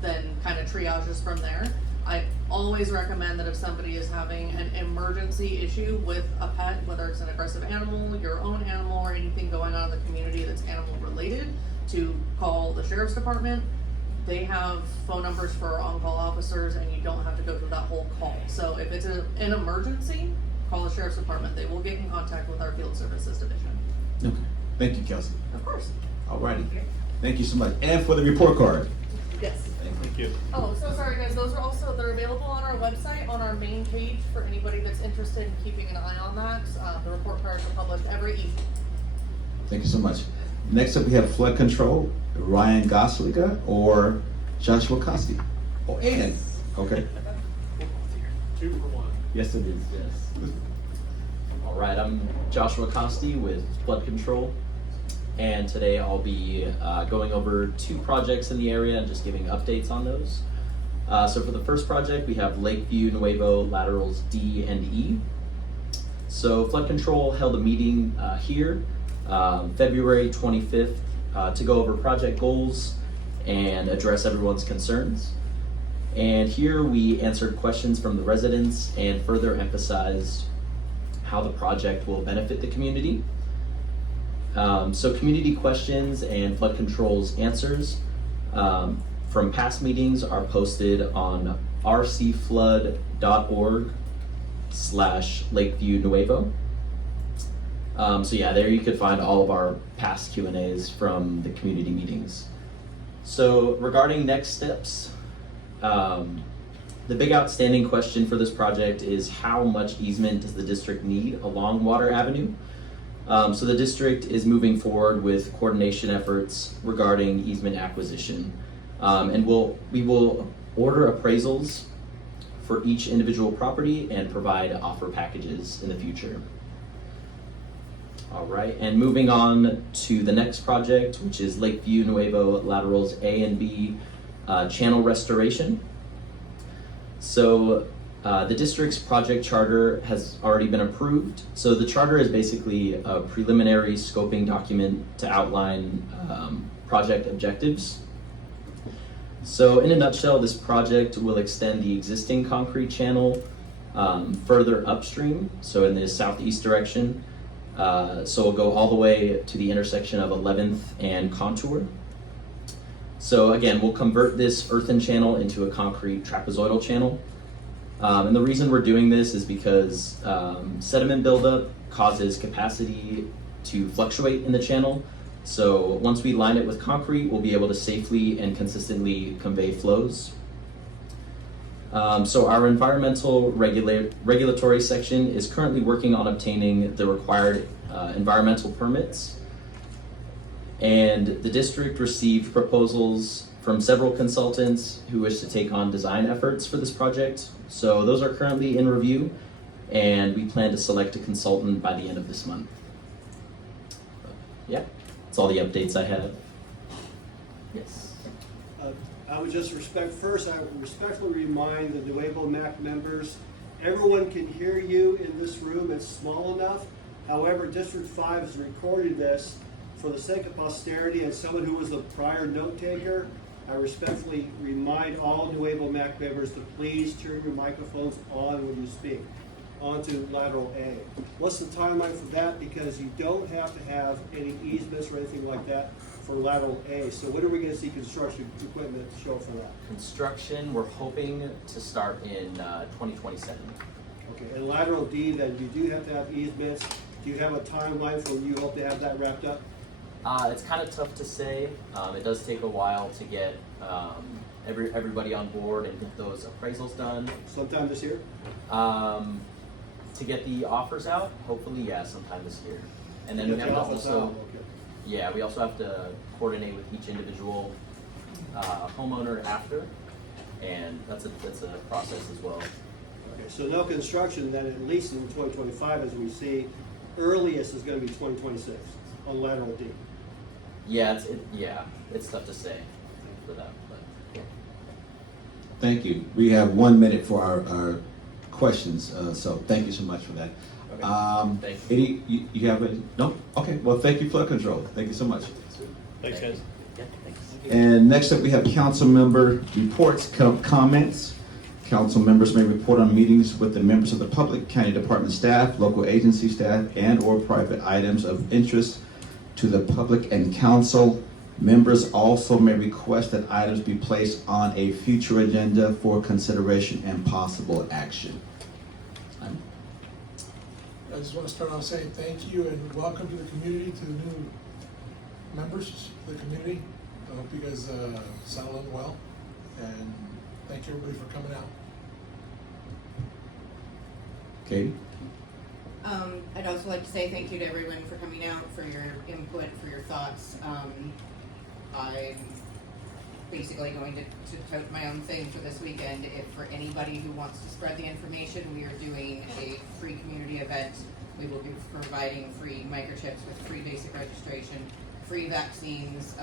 then kind of triages from there. I always recommend that if somebody is having an emergency issue with a pet, whether it's an aggressive animal, your own animal, or anything going on in the community that's animal related, to call the sheriff's department. They have phone numbers for our on-call officers, and you don't have to go through that whole call. So if it's an emergency, call the sheriff's department. They will get in contact with our field services division. Okay. Thank you, Kelsey. Of course. Alrighty. Thank you so much. And for the report card. Yes. Thank you. Oh, so sorry guys, those are also, they're available on our website, on our main page, for anybody that's interested in keeping an eye on that. The report cards are published every evening. Thank you so much. Next up, we have flood control, Ryan Gosliga or Joshua Costi. Oh, and, okay. 2 for 1. Yes, it is. Yes. All right, I'm Joshua Costi with Flood Control, and today I'll be going over 2 projects in the area and just giving updates on those. So for the first project, we have Lakeview Nuevo laterals D and E. So Flood Control held a meeting here February 25th to go over project goals and address everyone's concerns. And here we answered questions from the residents and further emphasized how the project will benefit the community. So community questions and flood control's answers from past meetings are posted on rcflood.org/meetings. facebook.com/Lakeview Nuevo. So yeah, there you could find all of our past Q&As from the community meetings. So regarding next steps, the big outstanding question for this project is how much easement does the district need along Water Avenue? So the district is moving forward with coordination efforts regarding easement acquisition. And we will order appraisals for each individual property and provide offer packages in the future. All right, and moving on to the next project, which is Lakeview Nuevo Laterals A and B channel restoration. So the district's project charter has already been approved. So the charter is basically a preliminary scoping document to outline project objectives. So in a nutshell, this project will extend the existing concrete channel further upstream, so in the southeast direction. So we'll go all the way to the intersection of 11th and Contour. So again, we'll convert this earthen channel into a concrete trapezoidal channel. And the reason we're doing this is because sediment buildup causes capacity to fluctuate in the channel. So once we line it with concrete, we'll be able to safely and consistently convey flows. So our environmental regulatory section is currently working on obtaining the required environmental permits. And the district received proposals from several consultants who wish to take on design efforts for this project. So those are currently in review, and we plan to select a consultant by the end of this month. Yeah, that's all the updates I have. Yes. I would just I would respectfully remind the Nuevo Mac members, everyone can hear you in this room, it's small enough. However, District 5 has recorded this for the sake of posterity, and someone who was a prior note taker, I respectfully remind all Nuevo Mac members to please turn your microphones on when you speak. On to lateral A. What's the timeline for that? Because you don't have to have any easements or anything like that for lateral A. So when are we going to see construction equipment show for that? Construction, we're hoping to start in 2027. Okay, and lateral D, then you do have to have easements. Do you have a timeline for when you hope to have that wrapped up? It's kind of tough to say. It does take a while to get everybody on board and get those appraisals done. Sometime this year? To get the offers out, hopefully, yeah, sometime this year. And then we have to also, yeah, we also have to coordinate with each individual homeowner after, and that's a process as well. Okay, so no construction then at least in 2025 as we see. Earliest is going to be 2026 on lateral D. Yeah, it's tough to say for that. But. Thank you. We have 1 minute for our questions, so thank you so much for that. Okay. Thank you. Eddie, you have any? No? Okay, well, thank you, Flood Control. Thank you so much. Thanks, guys. Yeah, thanks. And next up, we have council member reports, comments. Council members may report on meetings with the members of the public, county department staff, local agency staff, and/or private items of interest to the public and council. Members also may request that items be placed on a future agenda for consideration and possible action. I just want to start off saying thank you and welcome to the community, to the new members of the community. I hope you guys settle in well, and thank you everybody for coming out. Katie? I'd also like to say thank you to everyone for coming out, for your input, for your thoughts. I'm basically going to tote my own thing for this weekend. If for anybody who wants to spread the information, we are doing a free community event. We will be providing free microchips with free basic registration, free vaccines,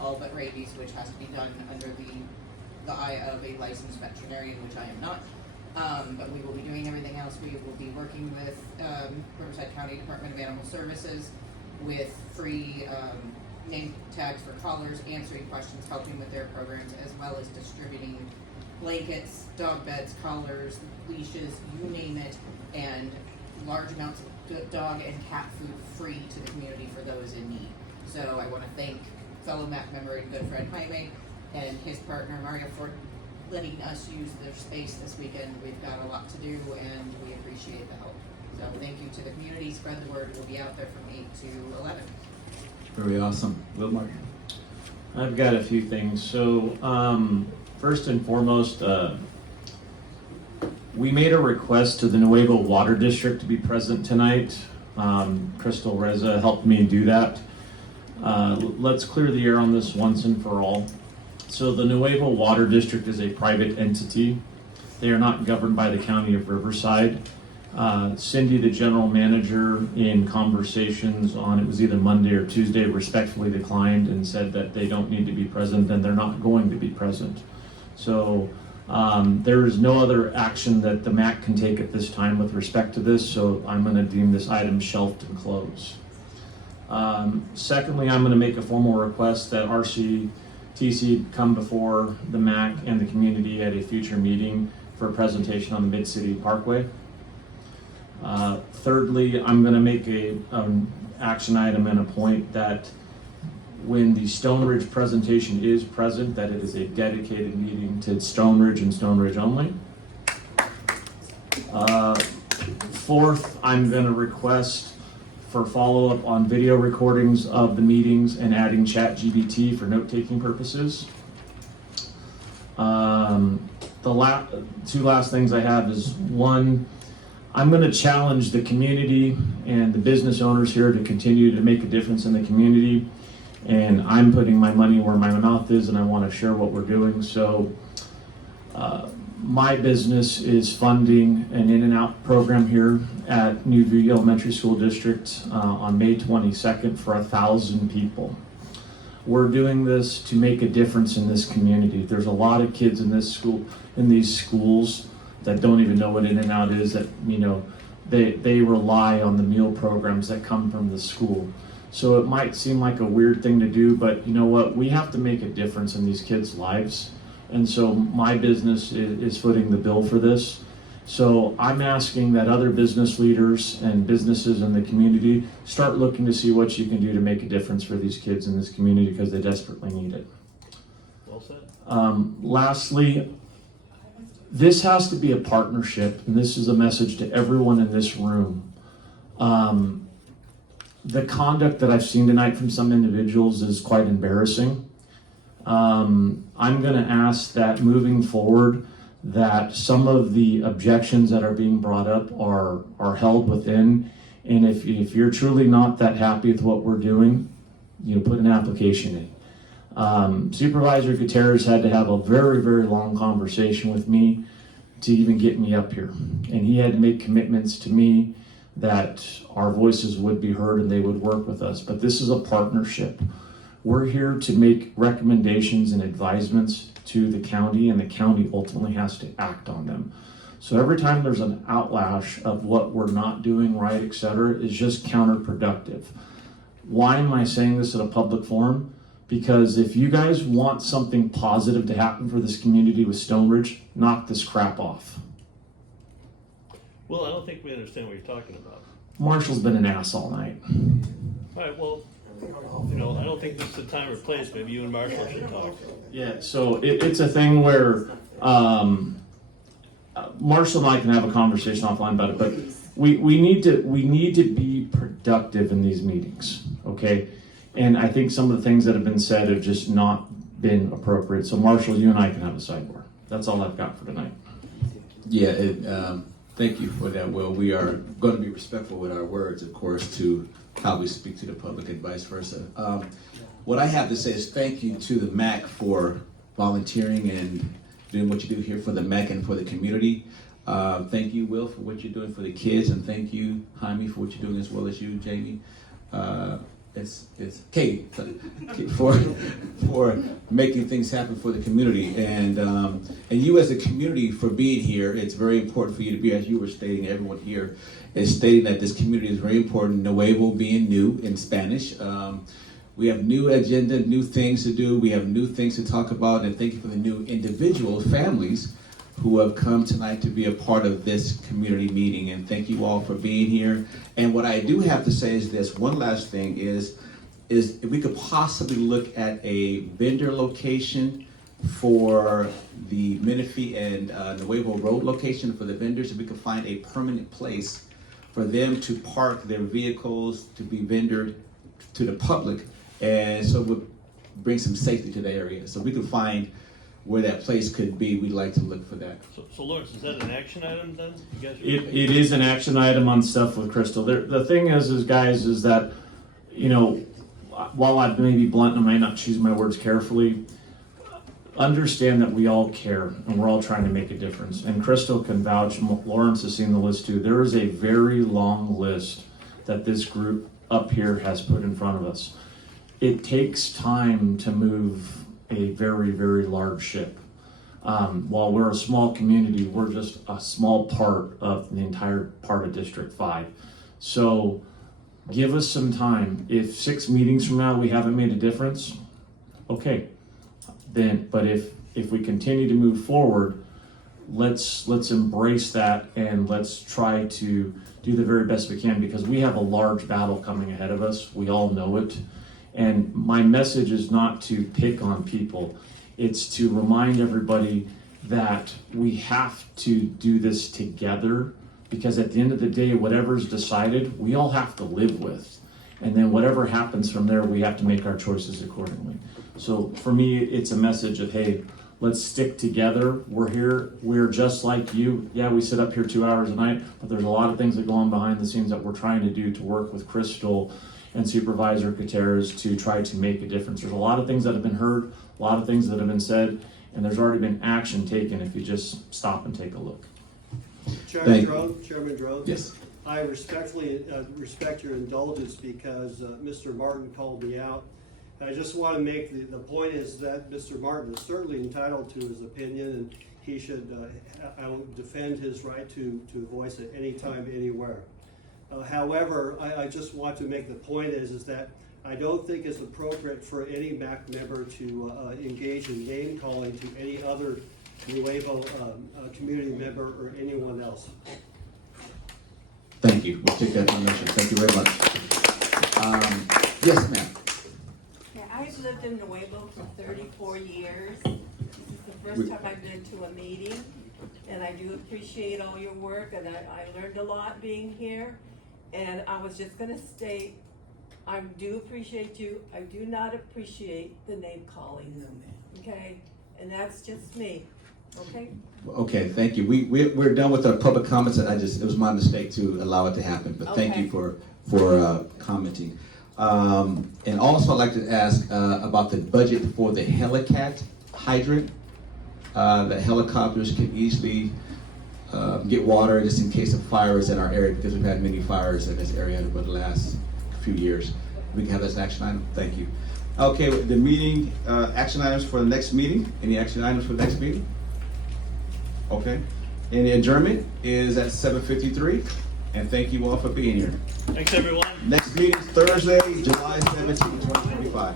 all but rabies, which has to be done under the eye of a licensed veterinarian, which I am not. But we will be doing everything else. We will be working with Riverside County Department of Animal Services with free name tags for callers, answering questions, helping with their programs, as well as distributing blankets, dog beds, collars, leashes, you name it, and large amounts of dog and cat food free to the community for those in need. So I want to thank fellow MAC member and good friend Jaime and his partner Mario letting us use their space this weekend. We've got a lot to do and we appreciate the help. So thank you to the community. Spread the word. We'll be out there from 8 to 11. Very awesome. Wilmar? I've got a few things. So, first and foremost, we made a request to the Nuevo Water District to be present tonight. Crystal Reza helped me do that. Let's clear the air on this once and for all. So the Nuevo Water District is a private entity. They are not governed by the County of Riverside. Cindy, the general manager, in conversations on, it was either Monday or Tuesday, respectfully declined and said that they don't need to be present and they're not going to be present. So there is no other action that the MAC can take at this time with respect to this, so I'm going to deem this item shelved and closed. Secondly, I'm going to make a formal request that RCTC come before the MAC and the community at a future meeting for a presentation on the Mid-City Parkway. Thirdly, I'm going to make an action item and a point that when the Stone Ridge presentation is present, that it is a dedicated meeting to Stone Ridge and Stone Ridge only. Fourth, I'm going to request for follow-up on video recordings of the meetings and adding ChatGPT for note-taking purposes. The two last things I have is, one, I'm going to challenge the community and the business owners here to continue to make a difference in the community. And I'm putting my money where my mouth is, and I want to share what we're doing. So my business is funding an in-and-out program here at New View Elementary School District on May 22nd for 1,000 people. We're doing this to make a difference in this community. There's a lot of kids in this school, in these schools, that don't even know what in-and-out is, that, you know, they rely on the meal programs that come from the school. So it might seem like a weird thing to do, but you know what? We have to make a difference in these kids' lives. And so my business is footing the bill for this. So I'm asking that other business leaders and businesses in the community start looking to see what you can do to make a difference for these kids in this community, because they desperately need it. Well said. Lastly, this has to be a partnership, and this is a message to everyone in this room. The conduct that I've seen tonight from some individuals is quite embarrassing. I'm going to ask that moving forward, that some of the objections that are being brought up are held within. And if you're truly not that happy with what we're doing, you know, put an application in. Supervisor Gutierrez had to have a very, very long conversation with me to even get me up here. And he had to make commitments to me that our voices would be heard and they would work with us. But this is a partnership. We're here to make recommendations and advisements to the county, and the county ultimately has to act on them. So every time there's an outlash of what we're not doing right, etc., is just counterproductive. Why am I saying this at a public forum? Because if you guys want something positive to happen for this community with Stone Ridge, knock this crap off. Well, I don't think we understand what you're talking about. Marshall's been an ass all night. All right, well, you know, I don't think this is the time or place. Maybe you and Marshall should talk. Yeah, so it's a thing where Marshall and I can have a conversation offline about it, but we need to be productive in these meetings, okay? And I think some of the things that have been said have just not been appropriate. So Marshall, you and I can have a sidebar. That's all I've got for tonight. Yeah, thank you for that, Will. We are going to be respectful with our words, of course, to how we speak to the public and vice versa. What I have to say is thank you to the MAC for volunteering and doing what you do here for the MAC and for the community. Thank you, Will, for what you're doing for the kids, and thank you, Jaime, for what you're doing, as well as you, Jamie. It's Kate for making things happen for the community, and you as a community for being here. It's very important for you to be, as you were stating, everyone here is stating that this community is very important. Nuevo being new in Spanish. We have new agenda, new things to do. We have new things to talk about, and thank you for the new individuals, families who have come tonight to be a part of this community meeting, and thank you all for being here. And what I do have to say is this, one last thing is if we could possibly look at a vendor location for the Menifee and Nuevo Road location for the vendors, if we could find a permanent place for them to park their vehicles to be vendored to the public, and so it would bring some safety to the area. So we could find where that place could be. We'd like to look for that. So Lawrence, is that an action item then? You guys are It is an action item on stuff with Crystal. The thing is guys, is that, you know, while I may be blunt and I might not choose my words carefully, understand that we all care and we're all trying to make a difference. And Crystal can vouch, Lawrence has seen the list too. There is a very long list that this group up here has put in front of us. It takes time to move a very, very large ship. While we're a small community, we're just a small part of the entire part of District 5. So give us some time. If 6 meetings from now we haven't made a difference, okay. Then, but if we continue to move forward, let's embrace that and let's try to do the very best we can, because we have a large battle coming ahead of us. We all know it. And my message is not to pick on people. It's to remind everybody that we have to do this together, because at the end of the day, whatever's decided, we all have to live with. And then whatever happens from there, we have to make our choices accordingly. So for me, it's a message of, hey, let's stick together. We're here. We're just like you. Yeah, we sit up here 2 hours a night, but there's a lot of things that go on behind the scenes that we're trying to do to work with Crystal and Supervisor Gutierrez to try to make a difference. There's a lot of things that have been heard, a lot of things that have been said, and there's already been action taken if you just stop and take a look. Chairman Drone? Yes. I respectfully respect your indulgence because Mr. Martin called me out. And I just want to make the point is that Mr. Martin is certainly entitled to his opinion, and he should, I will defend his right to voice it anytime, anywhere. However, I just want to make the point is that I don't think it's appropriate for any MAC member to engage in name calling to any other Nuevo community member or anyone else. Thank you. We'll take that information. Thank you very much. Yes, ma'am. Yeah, I've lived in Nuevo for 34 years. This is the first time I've been to a meeting, and I do appreciate all your work, and I learned a lot being here. And I was just gonna state, I do appreciate you. I do not appreciate the name calling, okay? And that's just me, okay? Okay, thank you. We're done with our public comments. It was my mistake to allow it to happen, but thank you for commenting. And also I'd like to ask about the budget for the helicat hydrant. The helicopters can easily get water just in case of fires in our area, because we've had many fires in this area over the last few years. We can have this action item. Thank you. Okay, the meeting, action items for the next meeting. Any action items for the next meeting? Okay. And the adjournment is at 7:53. And thank you all for being here. Thanks, everyone. Next meeting is Thursday, July 17, 2025.